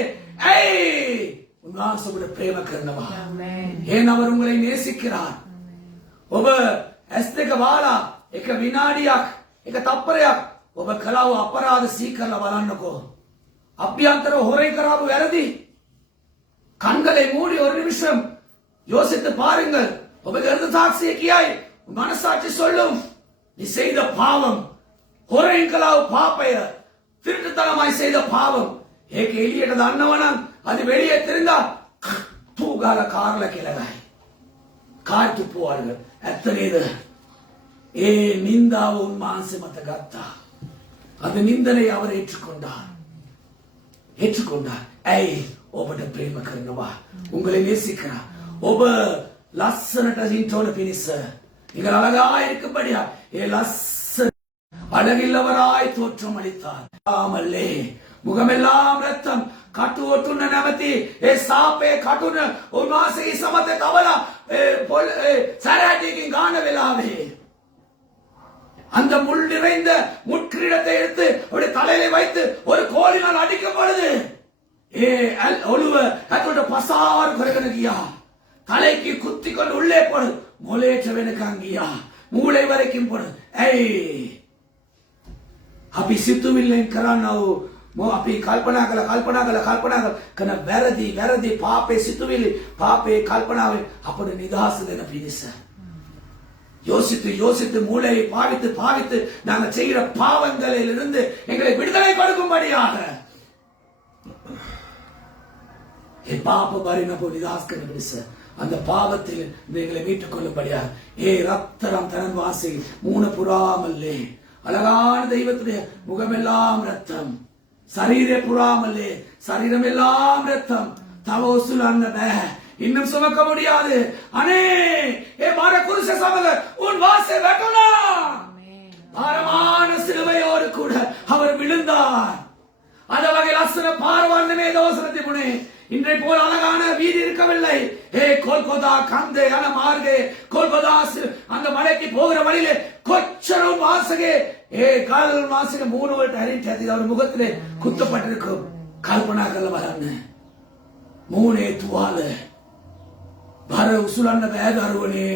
ஏய் உன்வாசோட பிரேம කරනවා. ஏன் அவர் உங்களை நேசிக்கிறார். ඔබ ඇස් දෙක වහලා එක විනාඩියක් එක තප්පරයක් ඔබ කලාව අපරාධ සීකරලා බලන්නකෝ. அபியந்தர ஹொரை கராபு වැරදි. கண்களை மூடி ஒரு நிமிஷம் யோசித்து பாருங்கள். உபக்கு எடுத்த சாட்சியை கியாய் மனசாட்சி சொல்லும், நீ செய்த பாவம் ஹொரைங்களாவு பாப்பைய திருட்டுத்தனமாய் செய்த பாவம். ஏக எலியட தன்னவனம் அது வெளியே தெரிந்தா தூகால கார்ல கிளகாய் காய் துப்புவார்கள். எத்தனைது ඒ නින්දාව උන්වහන්සේ මත ගත්තා. அந்த நிந்தனை அவர் ஏற்றுக்கொண்டார். ඇයි ඔබට ප්‍රේම කරනවා. உங்களை நேசிக்கிறார். ඔබ ලස්සනට හිටවන පිණිස நீங்கள் அழகாய் இருக்கும்படியா அழகில்லவராய் தோற்றம் அளித்தார். ஆமல்லே முகமெல்லாம் ரத்தம் කටු ඔටුන්න නැමති ඒ සාපේ කටුන උන්වහන්සේ සමත තවලා සරහටියකින් ගාන වෙලාවේ அந்த முள் நிறைந்த முட்கிரீடத்தை எடுத்து அவருடைய தலையில வைத்து ஒரு கோலினால் அடிக்கும் பொழுது ஒழுவ அதோட பசாறு குறைகனகியா தலைக்கு குத்தி கொண்டு உள்ளே போடு மொலேற்றவனுக்காங்கியா மூளை வரைக்கும் போடு අපි සිතුවිල්ලෙන් කරන්නව අපි කල්පනා කරන වැරදි පාපේ සිතුවිලි පාපේ කල්පනාවෙන් අපට නිදහස දෙන පිණිස யோசித்து மூளையை பாவித்து நாங்கள் செய்கிற பாவங்களிலிருந்து எங்களை விடுதலை கொடுக்கும்படியாக பாப பரிணப்பு நிதாஸ்கன பிடிச அந்த பாவத்தில் எங்களை மீட்டுக் கொள்ளும்படியாக ரத்தரம் தனன் வாசி மூணு புறாமல்லே அழகான தெய்வத்துடைய முகமெல்லாம் ரத்தம் சரீரே புறாமல்லே சரீரமெல்லாம் ரத்தம் தவ உசுலන්න බෑ இன்னும் சுமக்க முடியாது அனே பார குருச சமக உன் வாசை வெட்டுனா பாரமான சிலுவையோடு கூட அவர் விழுந்தார். அந்த வகையில் அசுர பார்வாண்டமே தோசனத்தை முனே இன்றை போல் அழகான வீடு இருக்கவில்லை. கோல்கோதா கந்தே அன மார்கே கோல்கோதா அந்த மலைக்கு போகிற வழியிலே கொச்சரும் வாசகே கால் வாசக 3 வோல்ட் அரிட்டு அவர் முகத்திலே குத்தப்பட்டிருக்கும் கல்பனாக்கள் வரන්න 3 துவால பார உசுலන්න බෑ දරුවනේ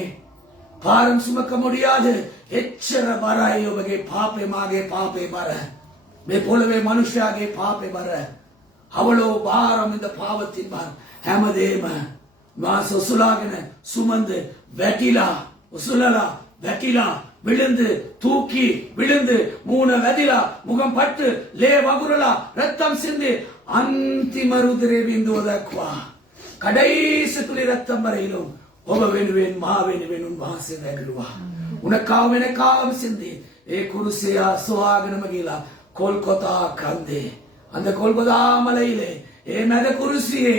பாரம் சுமக்க முடியாது එච්චර බරයි ඔබගේ පාපේ මාගේ පාපේ බර මේ පොළවේ මනුෂ්‍යයාගේ පාපේ බර அவளோ பாரம் இந்த பாவத்தின் பாரம் හැමදේම මාස උසුලාගෙන சுமந்து வெட்டிலா விழுந்து தூக்கி விழுந்து 3 வெதிலா முகம் பட்டு லே வகுரலா ரத்தம் சிந்தி அந்திம ருதிரே பிந்துவதக்வா கடைசி துளி ரத்தம் வரையிலும் ඔබ වෙනුවෙන් මා වෙනුවෙන් උන්වහන්සේ වැගිරුවා. උනකාව எனக்காக சிந்தி குருசியா සොයාගෙනම ගිලා கொல்கத்தா கந்தே அந்த கொல்கத்தா மலையிலே மேத குருசியே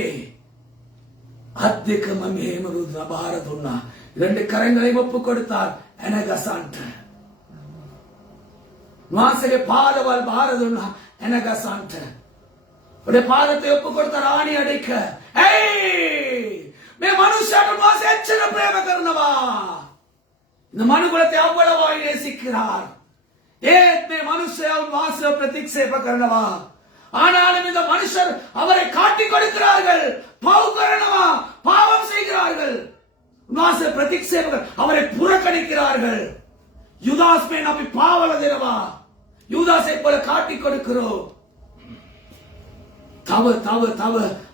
அத்திக்க மமேம ருத்ர பாரதுன்னா 2 கரங்களை ஒப்பு கொடுத்தார். எனகசான்ட் வாசகே பாதவல் பாரதுன்னா எனகசான்ட் உடைய பாதத்தை ஒப்பு கொடுத்தார் ஆணி அடைக்க மே மனுஷன் வாசே எச்சன பிரேம கர்னவா இந்த மனுகுலத்தை அவ்வளவாய் நேசிக்கிறார். மே மனுஷன் வாசே பிரதிக்ஷேப கர்னவா ஆனாலும் இந்த மனுஷர் அவரை காட்டிக் கொடுக்கிறார்கள். பாவம் செய்கிறார்கள். வாசே பிரதிக்ஷேபகர் அவரை புறக்கணிக்கிறார்கள். யூதாஸ் மே நபி பாவல தேவா யூதாஸை போல காட்டிக் கொடுக்கிறோம். தவ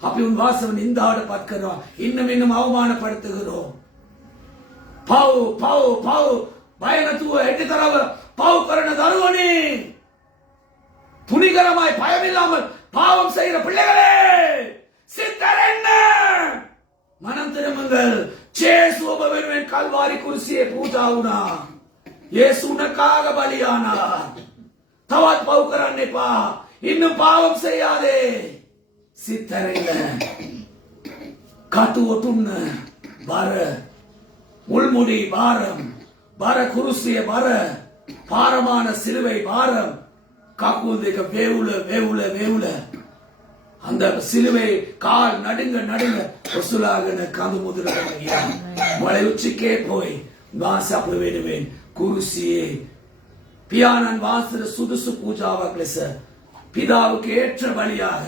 அப்படி உன் வாசவன் நிந்தாட பார்க்கிறோம். இன்னும் அவமானப்படுத்துகிறோம். பாவ் பயனத்துவ எட்டு தரவ பாவ் கரண தருவனே துணிகரமாய் பயமில்லாமல் பாவம் செய்கிற பிள்ளைகளே சித்தர் என்ன மனம் திரும்புங்கள். சேசுவன் கல்வாரி குருசியை பூஜாவுனா இயேசு உனக்காக பலியானார். தவாத் பவுக்கரன்னே பா இன்னும் பாவம் செய்யாதே. சித்தரையில காட்டு ஒட்டுன்னு பார முள்முடி பாரம் பார குருசிய பார பாரமான சிலுவை பாரம் காக்குவதே வேவுல அந்த சிலுவை கால் நடுங்க ஒசுலாகன காது முதிரகியா மலை உச்சிக்கே போய் வாசாப்பு வேண்டுவேன் குருசியே பியானன் வாசர சுதுசு பூஜாவாக லெස பிதாவுக்கு ஏற்ற வழியாக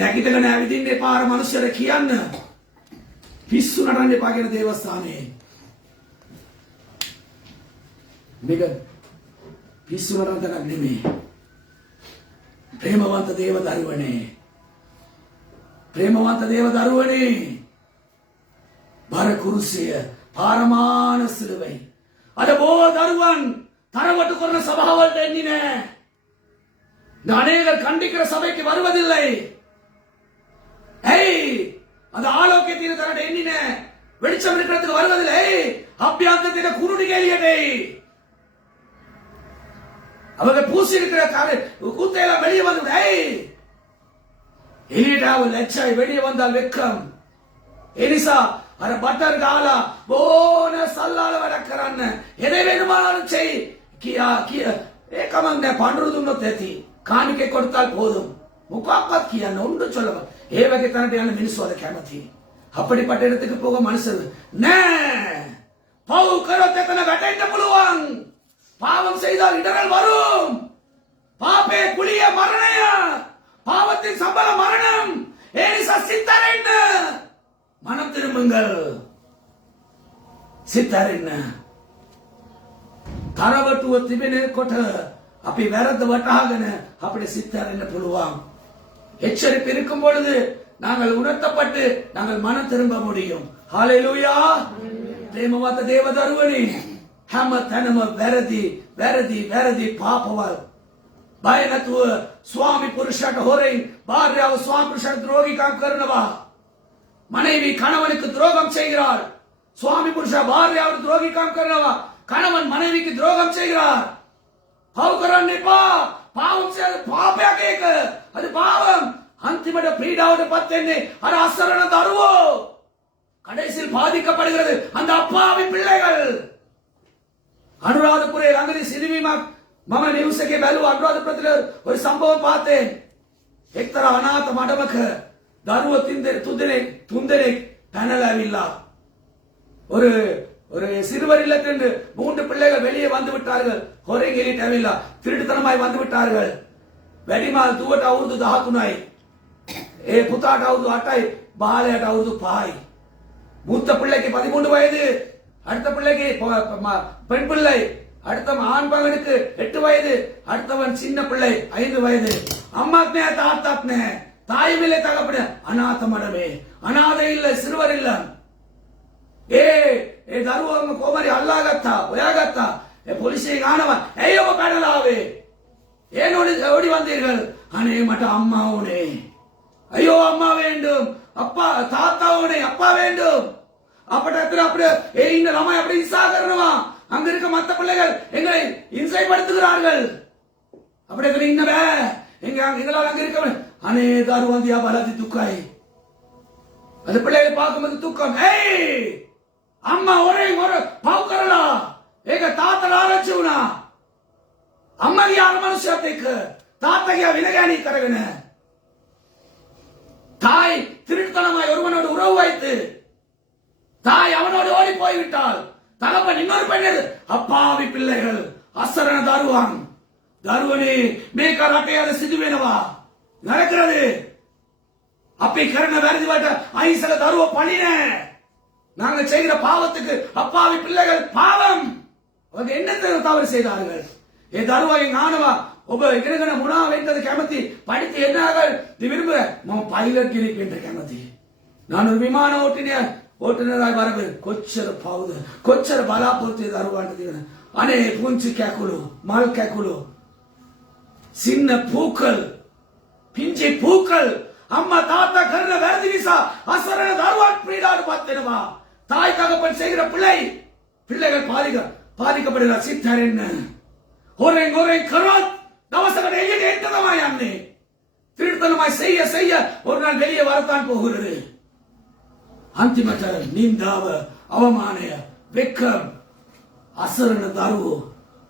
නැගිටගෙන ඇවිදින්නේ පාර මනුෂ්‍යර කියන්න පිස්සු නටන්න එපා කියන දේවස්ථානේ මේක පිස්සු නටන තැනක් නෙමෙයි. ප්‍රේමවන්ත දේව දරුවනේ බර කුරුසිය පාරමාන සිலுவை අද බොහෝ දරුවන් තරවටු කරන සභාවලට එන්නේ නැහැ. அநேகர் கண்டிக்கிற சபைக்கு வருவதில்லை. அந்த ஆலோக்கிய தீர்த்தரට எண்ணின வெளிச்சம் இருக்கிறதுக்கு வருவதில்லை. அபியாந்தத்தின குருடி கேலியடை அவங்க பூசி இருக்கிற கூத்தையெல்லாம் வெளியே வந்து எலிடாவு லட்சாய் வெளியே வந்தால் வெக்கம் எலிசா அர பட்டர் காலா போன சல்லால வடக்கறான் எதை வேணுமானாலும் செய் கியா கியா ஏகமங்க பண்றதும் தேத்தி காணிக்கை கொடுத்தால் போதும் முகாப்பாத் கியா ஒன்று சொல்லுவா ஏவகை தனட்டியான மினிசோத கேமத்தி அப்படிப்பட்ட இடத்துக்கு போக மனுஷர் நே பவு கரோத்தே தன கட்டைட்ட புலுவாங் பாவம் செய்தால் இடரல் வரும் பாபே குளிய மரணய பாவத்தின் சம்பள மரணம் ஏலிசா சித்தரென்ன மனம் திரும்புங்கள் සිතරෙන්න තරවටුව තිබෙනකොට අපි වැරද්ද වටහාගෙන අපිට සිතරෙන්න පුළුවන්. எச்சரிப்பு இருக்கும் பொழுது நாங்கள் உணர்த்தப்பட்டு நாங்கள் மனம் திரும்ப முடியும். ஹalleluya. ප්‍රේමවත දේව දරුවනි හැම තැනම වැරදි පාපවල් බය නැතුව ස්වාමි පුරුෂයාට හොරෙන් භාර්යාව ස්වාමි පුරුෂයාට ද්‍රෝහිකම් කරනවා. மனைவி கணவனுக்கு துரோகம் செய்கிறார். சுவாமி புருஷா பாரியாவுக்கு துரோகிக்கம் කරනවා. கணவன் மனைவிக்கு துரோகம் செய்கிறார். பாவකරන්නේපා. பாவம் செய்து பாපයක් ඒක. அது பாவம். අන්තිමට පීඩාවට පත් වෙන්නේ අර අසරණ දරුවෝ. கடைசியில் பாதிக்கப்படுகிறது அந்த அப்பாவி பிள்ளைகள். අනුරාධපුරේ ළඟදී සිදුවීමක් මම නිවුස් එකේ බැලුවා. අනුරාධපුරේ ஒரு சம்பவம் பார்த்தேன். එක්තරා අනාථ මඩමක දරුවෝ තුන්දෙනෙක් පැනලාවිලා ஒரு சிறுவர் இல்லத்திலிருந்து 3 பிள்ளைகள் வெளியே வந்து விட்டார்கள். ஹொரேங்கிலிட்டவில்லா திருட்டுத்தனமாய் வந்து விட்டார்கள். වැඩිමල් දුවට අවුරුදු 13යි. ඒ පුතාට අවුරුදු 8යි, බාලයට අවුරුදු 5යි. மூத்த பிள்ளைக்கு 13 வயது, அடுத்த பிள்ளைக்கு பெண் பிள்ளை, அடுத்த ஆண் மகனுக்கு 8 வயது, அடுத்தவன் சின்ன பிள்ளை 5 வயது. அம்மாக்னே தாத்தாக்னே தாயுமில்லை தகப்பட அநாத மடமே අනාථ இல்ல සිறுவர் இல்ல. ඒ දරුවම කොහමරි අල්ලාගත්තා ඔයාගත්තා. ඒ පොලිසියෙන් ආනවා ඇයි ඔබ පැනලා ආවේ? ஏன் ஓடி வந்தீர்கள்? அனே மட்ட அம்மா ஓனே. ஐயோ அம்மா வேண்டும், அப்பா தாத்தா ஓனே, அப்பா வேண்டும். அப்படி இந்த ළමයි அப்படி இன்சா කරනවා. அங்க இருக்க மத்த பிள்ளைகள் எங்களை இன்சைப்படுத்துகிறார்கள். அப்படி இன்ன வே எங்களால் அங்க இருக்க அனே දරුවන් දිහා බලද්දි දුකයි. அந்த பிள்ளைகளை பார்க்கும்போது துக்கம். ஏய் அம்மா ஒரே பாவ කරලා ඒක තාත්තට ආරච්චි වුණා. අම්මගේ ආර මනුස්සයත් එක්ක තාත්තගේ විලගෑනි කරගෙන தாய் திருட்டுத்தனமாய் ஒருவனோடு உறவு வைத்து தாய் அவனோடு ஓடி போய்விட்டால் தகப்பன் இன்னொரு பெண்ணது அப்பாவி பிள்ளைகள் අසරණ දරුවන් දරුවනේ මේක රටේ අද සිදු වෙනවා நடக்கிறது. அப்படி கரண වැරදි වලට අහිංසක දරුවෝ පණිනේ. நாங்க செய்கிற பாவத்துக்கு அப்பாவி பிள்ளைகள் பாவம். அவங்க என்ன தவறு செய்தார்கள்? ஏ දරුවගේ ඥානවා ඔබ ඉගෙනගෙන මොනවා වෙන්නද කැමති? படித்து என்னாக விரும்புற? මම පයිලට් කෙනෙක් වෙන්න කැමති. நான் ஒரு விமான ஓட்டுநராய் வரவே කොච්චර පවුද කොච්චර බලාපොරොත්තු දරුවන්ට දෙන. අනේ පුංචි කැකුළු මල් කැකුළු சின்ன பூக்கள் பிஞ்சி பூக்கள் அம்மா தாத்தா கருண වැරදි නිසා අසරණ දරුවන් පීඩාවට පත් වෙනවා. தாய் தகப்பன் செய்கிற பிள்ளைகள் பாதிக்கப்படுகிறார். සිතැරෙන්න හොරෙන් කරොත් දවසකට එළියට එන්න තමයි යන්නේ. திருட்டுத்தனமாய் செய்ய ஒரு நாள் வெளியே வரத்தான் போகிறது. අන්තිමට නින්දාව අවමානය වෙක්කම් අසරණ දරුවෝ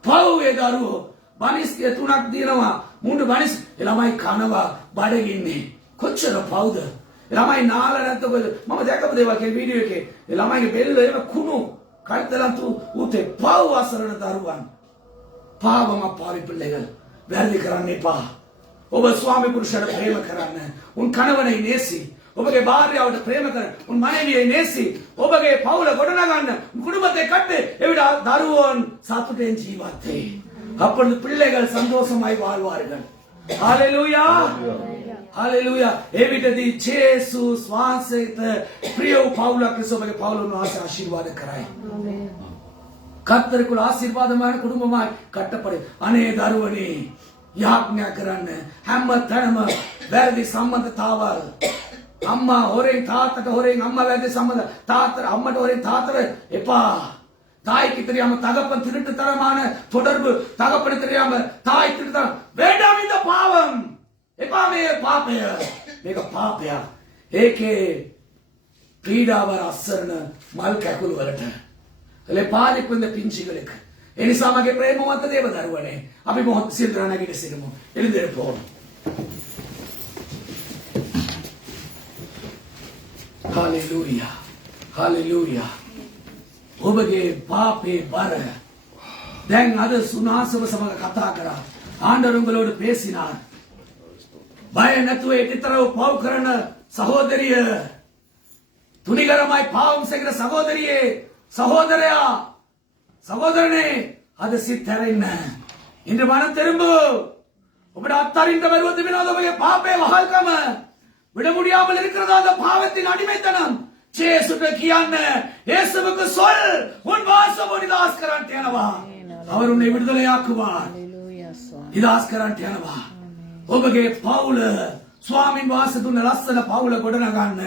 පව්වේ දරුවෝ බනිස් 3ක් දිනනවා. 3 බනිස් ළමයි කනවා බඩගින්නේ. කොච්චර පව්ද? ළමයි නාලා නැත්නම් මම දැකපු දේවල් ඒ වීඩියෝ එකේ ළමයිගේ බෙල්ල එහෙම කුණු කල්තලන්තු උතේ පව් අසරණ දරුවන්. பாவம் அப்பாவி பிள்ளைகள் වැරදි කරන්න එපා. ඔබ ස්වාමි පුරුෂයාට ප්‍රේම කරන්න. උන් කනවனை நேசி. ඔබගේ භාර්යාවට ප්‍රේම කරන්න. උන් මனைவியை நேசி. ඔබගේ පවුල ගොඩනගන්න. උන් குடும்பத்தை கட்டு. එවිට දරුවෝන් සතුටෙන් ජීවත් වේ. அப்பொழுது பிள்ளைகள் சந்தோஷமாய் வாழ்வார்கள். ஹalleluya. ஹalleluya. එවිටදී ජේසුස් වහන්සේට ප්‍රිය වූ පවුලක් ලෙස ඔබගේ පවුලට ආශිර්වාද කරයි. கர்த்தருக்குள் ஆசீர்வாதமான குடும்பமாய் கட்டப்படும். අනේ දරුවනේ යාඥා කරන්න හැම තැනම වැරදි සම්බන්ධතාවල්. අම්මා හොරෙන් තාත්තට හොරෙන් අම්මා වැරදි සම්බන්ධ තාත්තට අම්මට හොරෙන් තාත්තට එපා. தாய்க்கு தெரியாம தகப்பன் திருட்டுத்தனமான தொடர்பு, தகப்பனுக்கு தெரியாம தாய் திருட்டுத்தனம். வேண்டாம் இந்த பாவம். එපා මේ පාපය. මේක පාපයක්. ඒකේ පීඩාවර අස්සරණ මල් කැකුළු වලට. එලේ පාලික් වෙන පිංචිකලෙක්. ඒ නිසා මගේ ප්‍රේමවන්ත දේව දරුවනේ අපි මොහොත සිල්දර නැගිට සිටමු. එළිදෙරපොන. හalleluya. හalleluya. ඔබගේ පාපේ බර දැන් අද සුනාසව සමග කතා කරා. ආண்டவர் உங்களோடு பேசினார். பய නැතුව එතරව පව් කරන සහෝදරිය, துணிகரமாய் பாவம் செய்கிற சகோதரியே, சகோதரயா, சகோதரனே, அது சித்தரைන්න. இன்று மனம் திரும்பு. உங்களுடைய அத்தாரின் வருவது வினோதமைய பாப்பே வகல்கம விட முடியாமல் இருக்கிறதா அந்த பாவத்தின் அடிமைத்தனம். ஜேசுக்கு කියන්න இயேசுவுக்கு சொல், உன் வாசம் நிதாஸ் කරන්ට යනවා. அவர் உன்னை விடுதலையாக்குவார். නිදාස් කරන්ට යනවා. ඔබගේ පවුල சுவாமின் வாசத்துள்ள ලස්සන පවුල ගොඩනගන්න.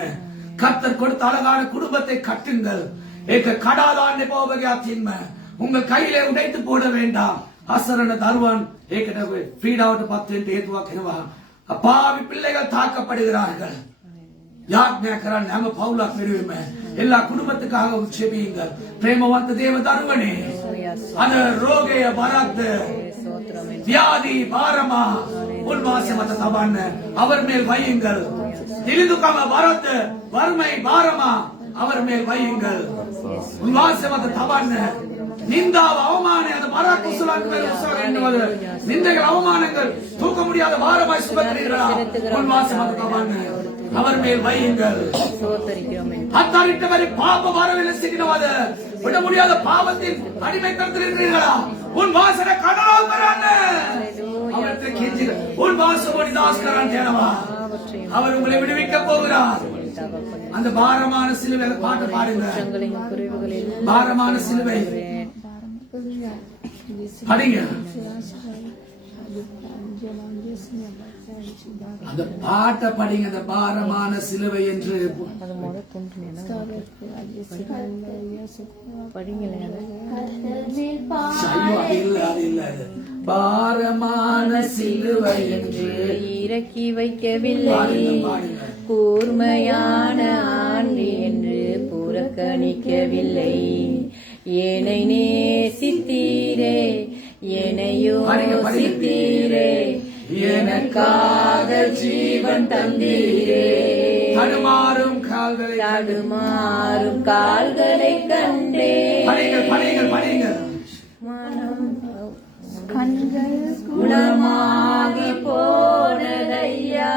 கர்த்தர் கொடுத்த அழகான குடும்பத்தை கட்டுங்கள். ඒක කඩා දාන්න එපා ඔබගේ අතින්ම. உங்கள் கையிலே உடைத்து போட வேண்டாம். අසරණ දරුවන් ඒකට පීඩාවට පත් වෙන්න හේතුවක් වෙනවා. අපාවි பிள்ளைகள் தாக்கப்படுகிறார்கள். யாඥா කරන්න හැම පවුලක් වෙනුවෙම எல்லா குடும்பத்துக்காகவும் செபியுங்கள். பிரேமவந்த தேவ தருவனே, அந்த ரோகய பரத் வியாதி பாரமா உன் வாசமත තබන්න அவர் மேல் வையுங்கள். திலிதுකම බරත් வறுமை பாரமா அவர் மேல் வையுங்கள். உன் வாசமත තබන්න நிந்தாව அவமானம் அது மர குசலான் மேல் உசாரிடுவது நிந்தைகள் அவமானங்கள் தூக்க முடியாத பாரமாய் சுமக்கிறீர்களா? உன் வாசமත තබන්න அவர் மேல் வையுங்கள். அத்தாரிட்டவரை பாப வரவில் சிக்கினவாத விட முடியாத பாவத்தின் அடிமைத்தனத்தில் இருக்கிறீர்களா? உன் வாசனை கடலால் பெறான அவரத்தை கெஞ்சி உன் வாசமோடி தாஸ் கரான் தேனவா அவர் உங்களை விடுவிக்க போகிறார். அந்த பாரமான சிலுவை பாட்டு பாடுங்க. பாரமான சிலுவை படிங்க. அந்த பாட்டை படிங்க. அந்த பாரமான சிலுவை என்று பாரமான சிலுவை என்று இறக்கி வைக்கவில்லை, கூர்மையான ஆண்டி என்று புறக்கணிக்கவில்லை. என்னை நேசித்தீரே, என்னையோ சித்தீரே, எனக்காக ஜீவன் தந்தீரே. தடுமாறும் கால்களை கண்டே, மனம் கண்கள் குணமாகி போனதையா.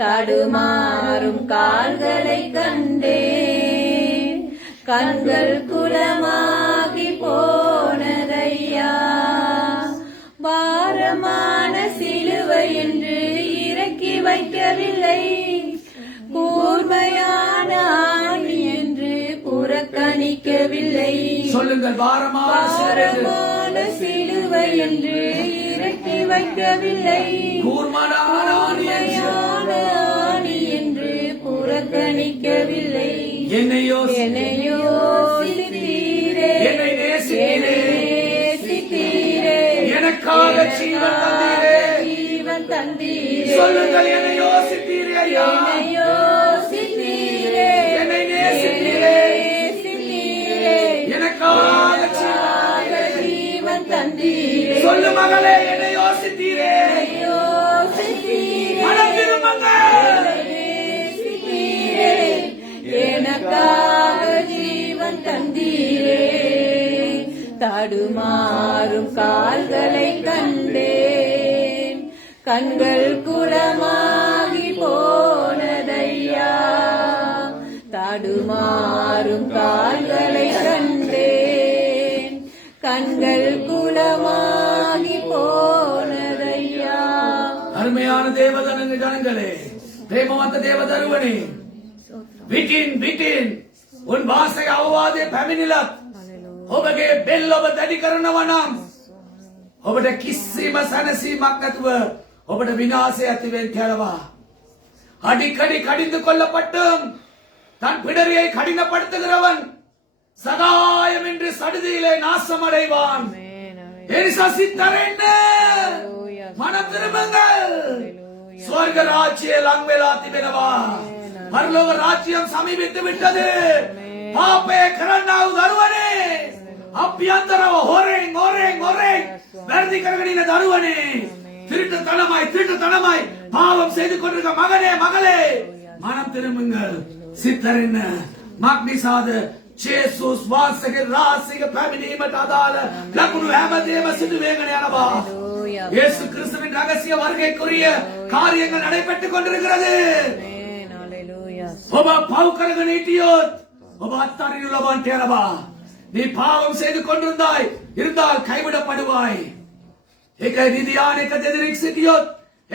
தடுமாறும் கால்களை கண்டே, கண்கள் குலமாகி போனதையா. பாரமான சிலுவை என்று இறக்கி வைக்கவில்லை, கூர்மையான ஆணி என்று புறக்கணிக்கவில்லை. சொல்லுங்கள். பாரமான சிலுவை என்று இறக்கி வைக்கவில்லை, கூர்மையான ஆணி என்று புறக்கணிக்கவில்லை. என்னையோ சித்தீரே, என்னை நேசித்தீரே, எனக்காக ஜீவன் தந்தீரே. சொல்லுங்கள். என்னை யோசித்தீரே, என்னை நேசித்தீரே, எனக்காக ஜீவன் தந்தீரே. சொல்லு மகளே, என்னை யோசித்தீரே. மனம் திரும்புங்கள். எனக்காக ஜீவன் தந்தீரே. தடுமாறும் கால்களை கண்டேன், கண்கள் குளமாகி போனதையா. தடுமாறும் கால்களை கண்டேன், கண்கள் குளமாகி போனதையா. அருமையான தேவதனங்க ஜனங்களே, பிரேமவந்த தேவதருவனே, විටින් උන් වාසය අවවාදයේ පැමිණිලත් ඔබගේ බෙල්ල ඔබ දැඩි කරනවා නම් ඔබට කිසිම සැනසීමක් නැතුව ඔබට විනාශය ඇති වෙන්න යනවා. அடிக்கடி கடிந்து கொள்ளப்பட்டும் தன் பிடரியை கடினப்படுத்துகிறவன் சகாயம் என்று சடுதியிலே நாசமடைவான். எலிசா சித்தரென்ன மனம் திரும்புங்கள். ஸ்வர்க ராஜ்யம் லங்வெலாத்தி பெறவா. பரலோக ராஜ்யம் சமீபித்து விட்டது. பாப்பே கரண்டாவு தருவனே அபியந்தரவ ஹோரேங் ஹோரேங் ஹோரேங் வெர்தி கரகடின தருவனே. திருட்டுத்தனமாய் பாவம் செய்து கொண்டிருக்க மகனே மகளே மனம் திரும்புங்கள். සිතරෙන්න මක්නිසාද ජේසුස් වහන්සේගේ රාසික පැමිණීමට අදාළ ලකුණු හැමදේම සිදු වෙගෙන යනවා. இயேசு கிறிஸ்துவின் ரகசிய வருகைக்குரிய காரியங்கள் நடைபெற்றுக் கொண்டிருக்கிறது. ඔබ පව් කරගෙන හිටියොත් ඔබ අත්හරිනු ලබන්නට යනවා. நீ பாவம் செய்து கொண்டிருந்தாய் இருந்தால் கைவிடப்படுவாய். ඒකයි නිදියාන එක දෙදෙනෙක් සිටියොත්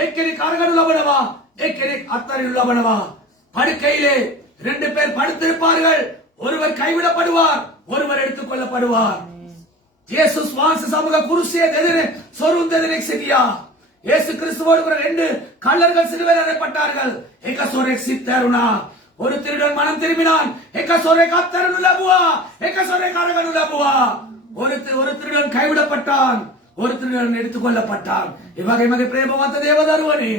එක්කෙනෙක් අරගනු ලබනවා එක්කෙනෙක් අත්හරිනු ලබනවා. படுக்கையிலே 2 பேர் படுத்திருப்பார்கள். ஒருவர் கைவிடப்படுவார் ஒருவர் எடுத்துக் கொள்ளப்படுவார். இயேசுஸ் வான்ச சமூக குருசிய தெதிரே சொரும் தெதிரே சிரியா. இயேசு கிறிஸ்துவோடு கூட 2 கள்ளர்கள் சிலுவையில் அறையப்பட்டார்கள். එක සොරෙක් සිත්තරුණා. ஒரு திருடன் மனம் திரும்பினான். එක සොරෙක් අත්හරිනු ලැබුවා. එක සොරෙක් අරගනු ලැබුවා. ஒரு திருடன் கைவிடப்பட்டான். ஒரு திருடன் எடுத்துக் கொள்ளப்பட்டான். இவகை மகை பிரேமவந்த தேவதருவனே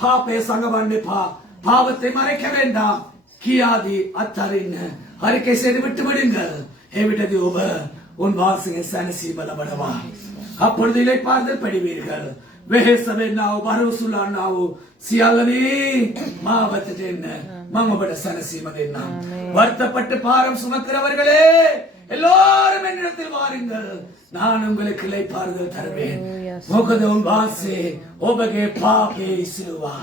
பாப்பே சங்கவන්න එපා. பாவத்தை மறைக்க வேண்டாம். கியாதி அத்தரின் அறிக்கை செய்து விட்டு விடுங்கள். எவிடதி ஒப உன் வாசிங்க சனசீம லபடவா. அப்பொழுது இளைப்பாறுதல் படுவீர்கள். වෙහෙසවෙන්නව බරවසුලන්නව සියල්ලනේ මාවතට එන්න මම ඔබට සැනසීම දෙන්නම්. வருத்தப்பட்டு பாரம் சுமக்கிறவர்களே எல்லாரும் என்னிடத்தில் வாருங்கள் நான் உங்களுக்கு இளைப்பாறுதல் தருவேன். මොකද උන් වහන්සේ ඔබගේ පාපේ ඉසිලුවා.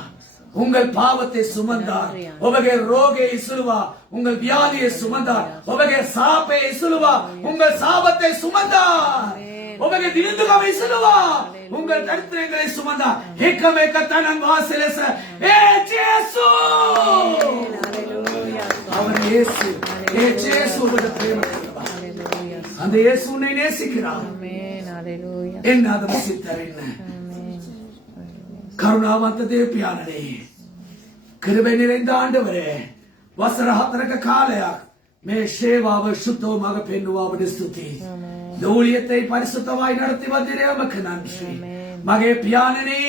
உங்கள் பாவத்தை சுமந்தார். ඔබගේ ரோகை இசுலுவா. உங்கள் வியாதியை சுமந்தார். ඔබගේ சாபை இசுலுவா. உங்கள் சாபத்தை சுமந்தார். ඔබගේ දිනුදුකම ඉසුலுවා. உங்கள் தரித்திரங்களை சுமந்தார். ஏக்கமேக்க தனන් வாசலස ஏ ஜேசு அவர் இயேசு. ஏ ஜேசு உங்களை பிரேம பண்ணுவார். அந்த இயேசு உன்னை நேசிக்கிறார். என்ன அதம் சித்தரென்ன கருணாவந்த தேவபியானனே கிருபை நிறைந்த ஆண்டவரே වසර 4ක කාලයක් මේ සේවාව සුද්ධව මග පෙන්වුවා. ඔබට ස්තුතියි. ஊழியத்தை பரிசுத்தமாய் நடத்தி வந்தீரே உமக்கு நன்றி. මගේ පියාණනි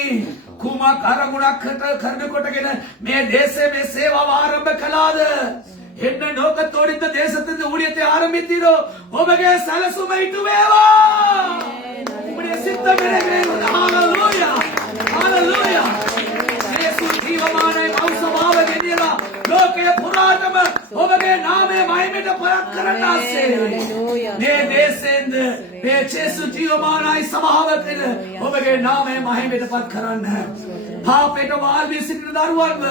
කුමක් අරමුණක් කරන කොටගෙන මේ දේශයේ මේ සේවාව ආරම්භ කළාද? என்ன நோக்கத்தோடு இந்த தேசத்தின் ஊழியத்தை ஆரம்பித்தீரோ ඔබගේ සැලසුම ඉටු වේවා. உம்முடைய சித்தம் நிறைவேறும். ஹalleluya ஹalleluya. இயேசு ஜீவமான மௌசவாව ගෙනියලා ලෝකයේ පුරාටම ඔබගේ නාමය මහිමයට පරක් කරන්න ආසේ. මේ දේශෙන්ද මේ ජේසු ජීවමානයි සභාවකද ඔබගේ නාමය මහිමයට පත් කරන්න. පාපයට වාල්වී සිටින දරුවන්ව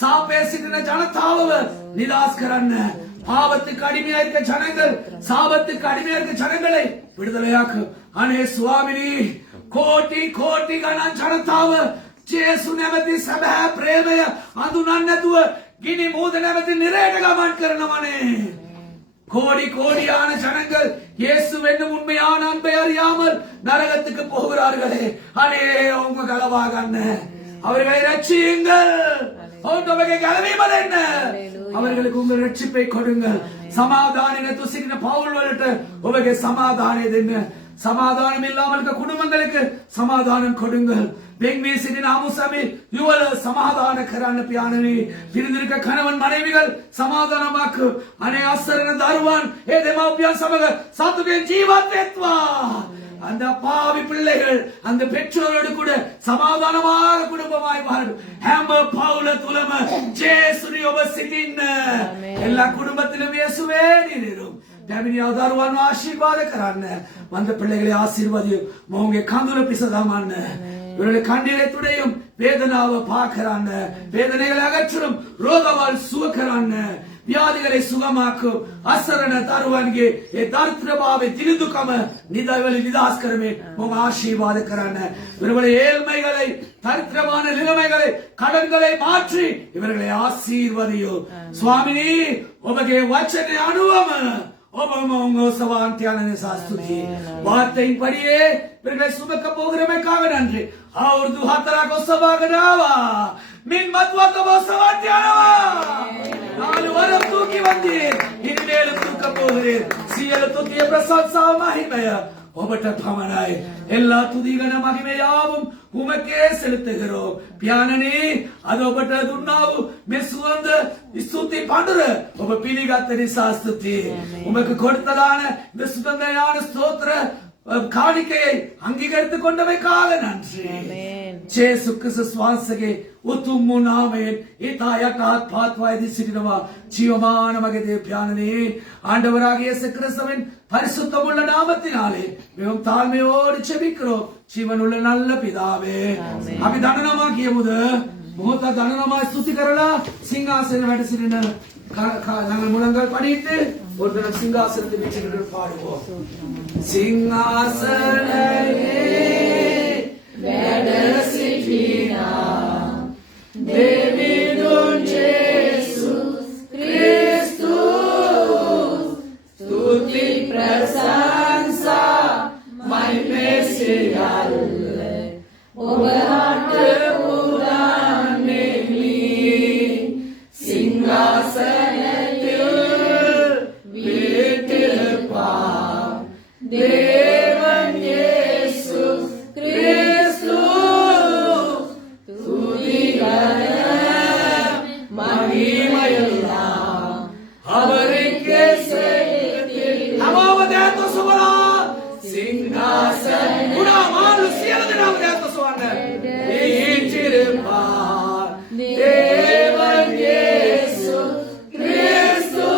சாபේ සිටින ජනතාවව නිදහස් කරන්න. பாவத்துக்கு அடிமையா இருக்க ஜனங்கள் சாபத்துக்கு அடிமையா இருக்க ஜனங்களை விடுதலையாக்கு. அனே சுவாமினி கோட்டி கோட்டி ගණන් ජනතාව ජේසු නැමැති සැබෑ ප්‍රේමය අඳුනන්න නැතුව ගිනි මූද නැමැති නිරයට ගමන් කරනවනේ. கோடி கோடியான ஜனங்கள் இயேசு என்னும் உண்மையான அன்பை அறியாமல் நரகத்துக்கு போகிறார்களே. அனே உங்க களவா கண்ண அவர்களை ரட்சியுங்கள். அவர்களுக்கு உங்கள் ரட்சிப்பை கொடுங்கள். சமாதான துசிக்கிற பவுல் வளட்ட உலக சமாதான சமாதானம் இல்லாமல் இருக்க குடும்பங்களுக்கு சமாதானம் கொடுங்கள். பெண்மை சிறின அமுசமி யுவல சமாதான கரான பியானனி பிரிந்திருக்க கணவன் மனைவிகள் சமாதானமாக்கு. அனே அசரன தருவான் ஏ தேமாபியான் சமக சாத்துகே ஜீவாத்வா. அந்த பாவி பிள்ளைகள் அந்த பெற்றோரோடு கூட சமாதானமாக குடும்பமாய் வாழும். හැම පවුල තුලම ජේසුනි ඔබ සිටින්න. எல்லா குடும்பத்திலும் இயேசுவே நீரும். දැමිනියා දරුවන් ආශිර්වාද කරන්න. වන්ද பிள்ளைகளை ආශිර්වාදියු. මොහුගේ කඳුල පිසදමන්න. இவருடைய கண்ணீரை துடையும் வேதனாව பாக்கறாන්න. வேதனைகளை அகற்றும். ரோகவால் சுகக்கறாන්න. வியாதிகளை சுகமாக்கும். අසරණ දරුවන්ගේ ඒ දරිද්‍රභාවයේ දිලිදුකම නිදවල නිදාස් කරමින් මොම ආශිර්වාද කරන්න. இவர்களுடைய ஏழ்மைகளை தரித்திரமான நிலைமைகளை கடன்களை மாற்றி இவர்களை ஆசீர்வதியோ. சுவாமினி ඔබගේ වචනේ අනුවම ඔබම උංගෝසවාන්ති ආනන්ද සාස්තුති. வார்த்தையின் படியே இவர்களை சுமக்க போகிறமைக்காக நன்றி. අවුරුදු 4ක් ඔසවාගෙන ආවා. මින් මත්වත ඔසවාන්ති ආවා. 4 வாரம் தூக்கி வந்தீர், இனிமேலும் தூக்க போகிறீர். සියලු තුතිය ප්‍රශංසාව මහිමය ඔබට පමණයි. எல்லா துதிகன மகிமையாவும் உமக்கே செலுத்துகிறோம். பியானனே, அது ඔබට දුන්නා වූ මේ සුවඳ ස්තුති පඬුර ඔබ පිළිගත් නිසා ස්තුති. உமக்கு கொடுத்ததான இந்த சுகந்தயான ஸ்தோத்திர காணிக்கையை அங்கீகரித்துக் கொண்டமைக்காக நன்றி. ஜேசு கிறிஸ்து சுவாசගේ උතුම් වූ නාමයෙන් ඊතා යටහත් පාත්වාදී සිටිනවා ජීවමාන මගේ දේව පියාණනේ. ஆண்டவராகிய இயேசு கிறிஸ்துவின் பரிசுத்தமுள்ள நாமத்தினாலே மிகவும் தாழ்மையோடு ஜெபிக்கிறோம் ஜீவனுள்ள நல்ல பிதாவே. අපි දනනවා කියමුද? මොහොත දනනවා ස්තුති කරලා සිංහාසනෙ වැඩ සිටින நாங்கள் முழங்கால் படிட்டு ஒரு தினம் சிங்காசனத்தை வச்சுக்கிட்டு பாடுவோம். சிங்காசனையே වැඩ සිටිනා දෙවිඳුන් ජේසුස් ක්‍රිස්තුස් ස්තුති ප්‍රශංසා මහිමේ සියල්ල ඔබට පුරන්නේ சிங்காசனத்தில் வீற்றிருப்பார் தேவன் இயேசு கிறிஸ்து. துதிகர மகிமையெல்லாம் அவருக்கே செலுத்தி நாமதேத்து சுவரா சிங்காசன குணமாலு சியலது நாமதேத்து சுவரா வீற்றிருப்பார் தேவன் இயேசு கிறிஸ்து.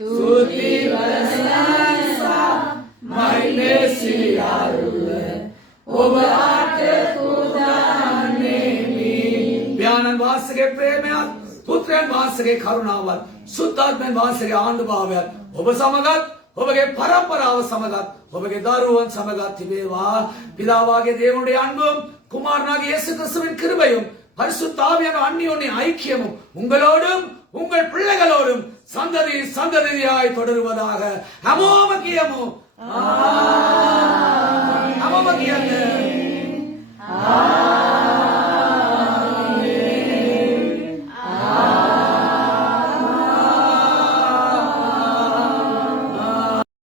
துதி பிரசன்ஸா மகிமை සියල්ල ඔබට පුරන්නේ. ඥානන් වාසගේ ප්‍රේමයත් පුත්‍රයන් වාසගේ කරුණාවත් සුද්ධාත්මයන් වාසගේ ආණ්ඩුභාවයත් ඔබ සමගත් ඔබගේ පරම්පරාව සමගත් ඔබගේ දරුවන් සමගත් තිබේවා. பிதாவாகிய தேவனுடைய அன்பும் குமாரனாகிய இயேசு கிறிஸ்துவின் கிருபையும் பரிசுத்த ஆவியான அந்நியோன்ய ஐக்கியமும் உங்களோடும் உங்கள் பிள்ளைகளோடும் சந்ததி சந்ததியாய் தொடருவதாக. அமோமகியமோ அமோமகியமோ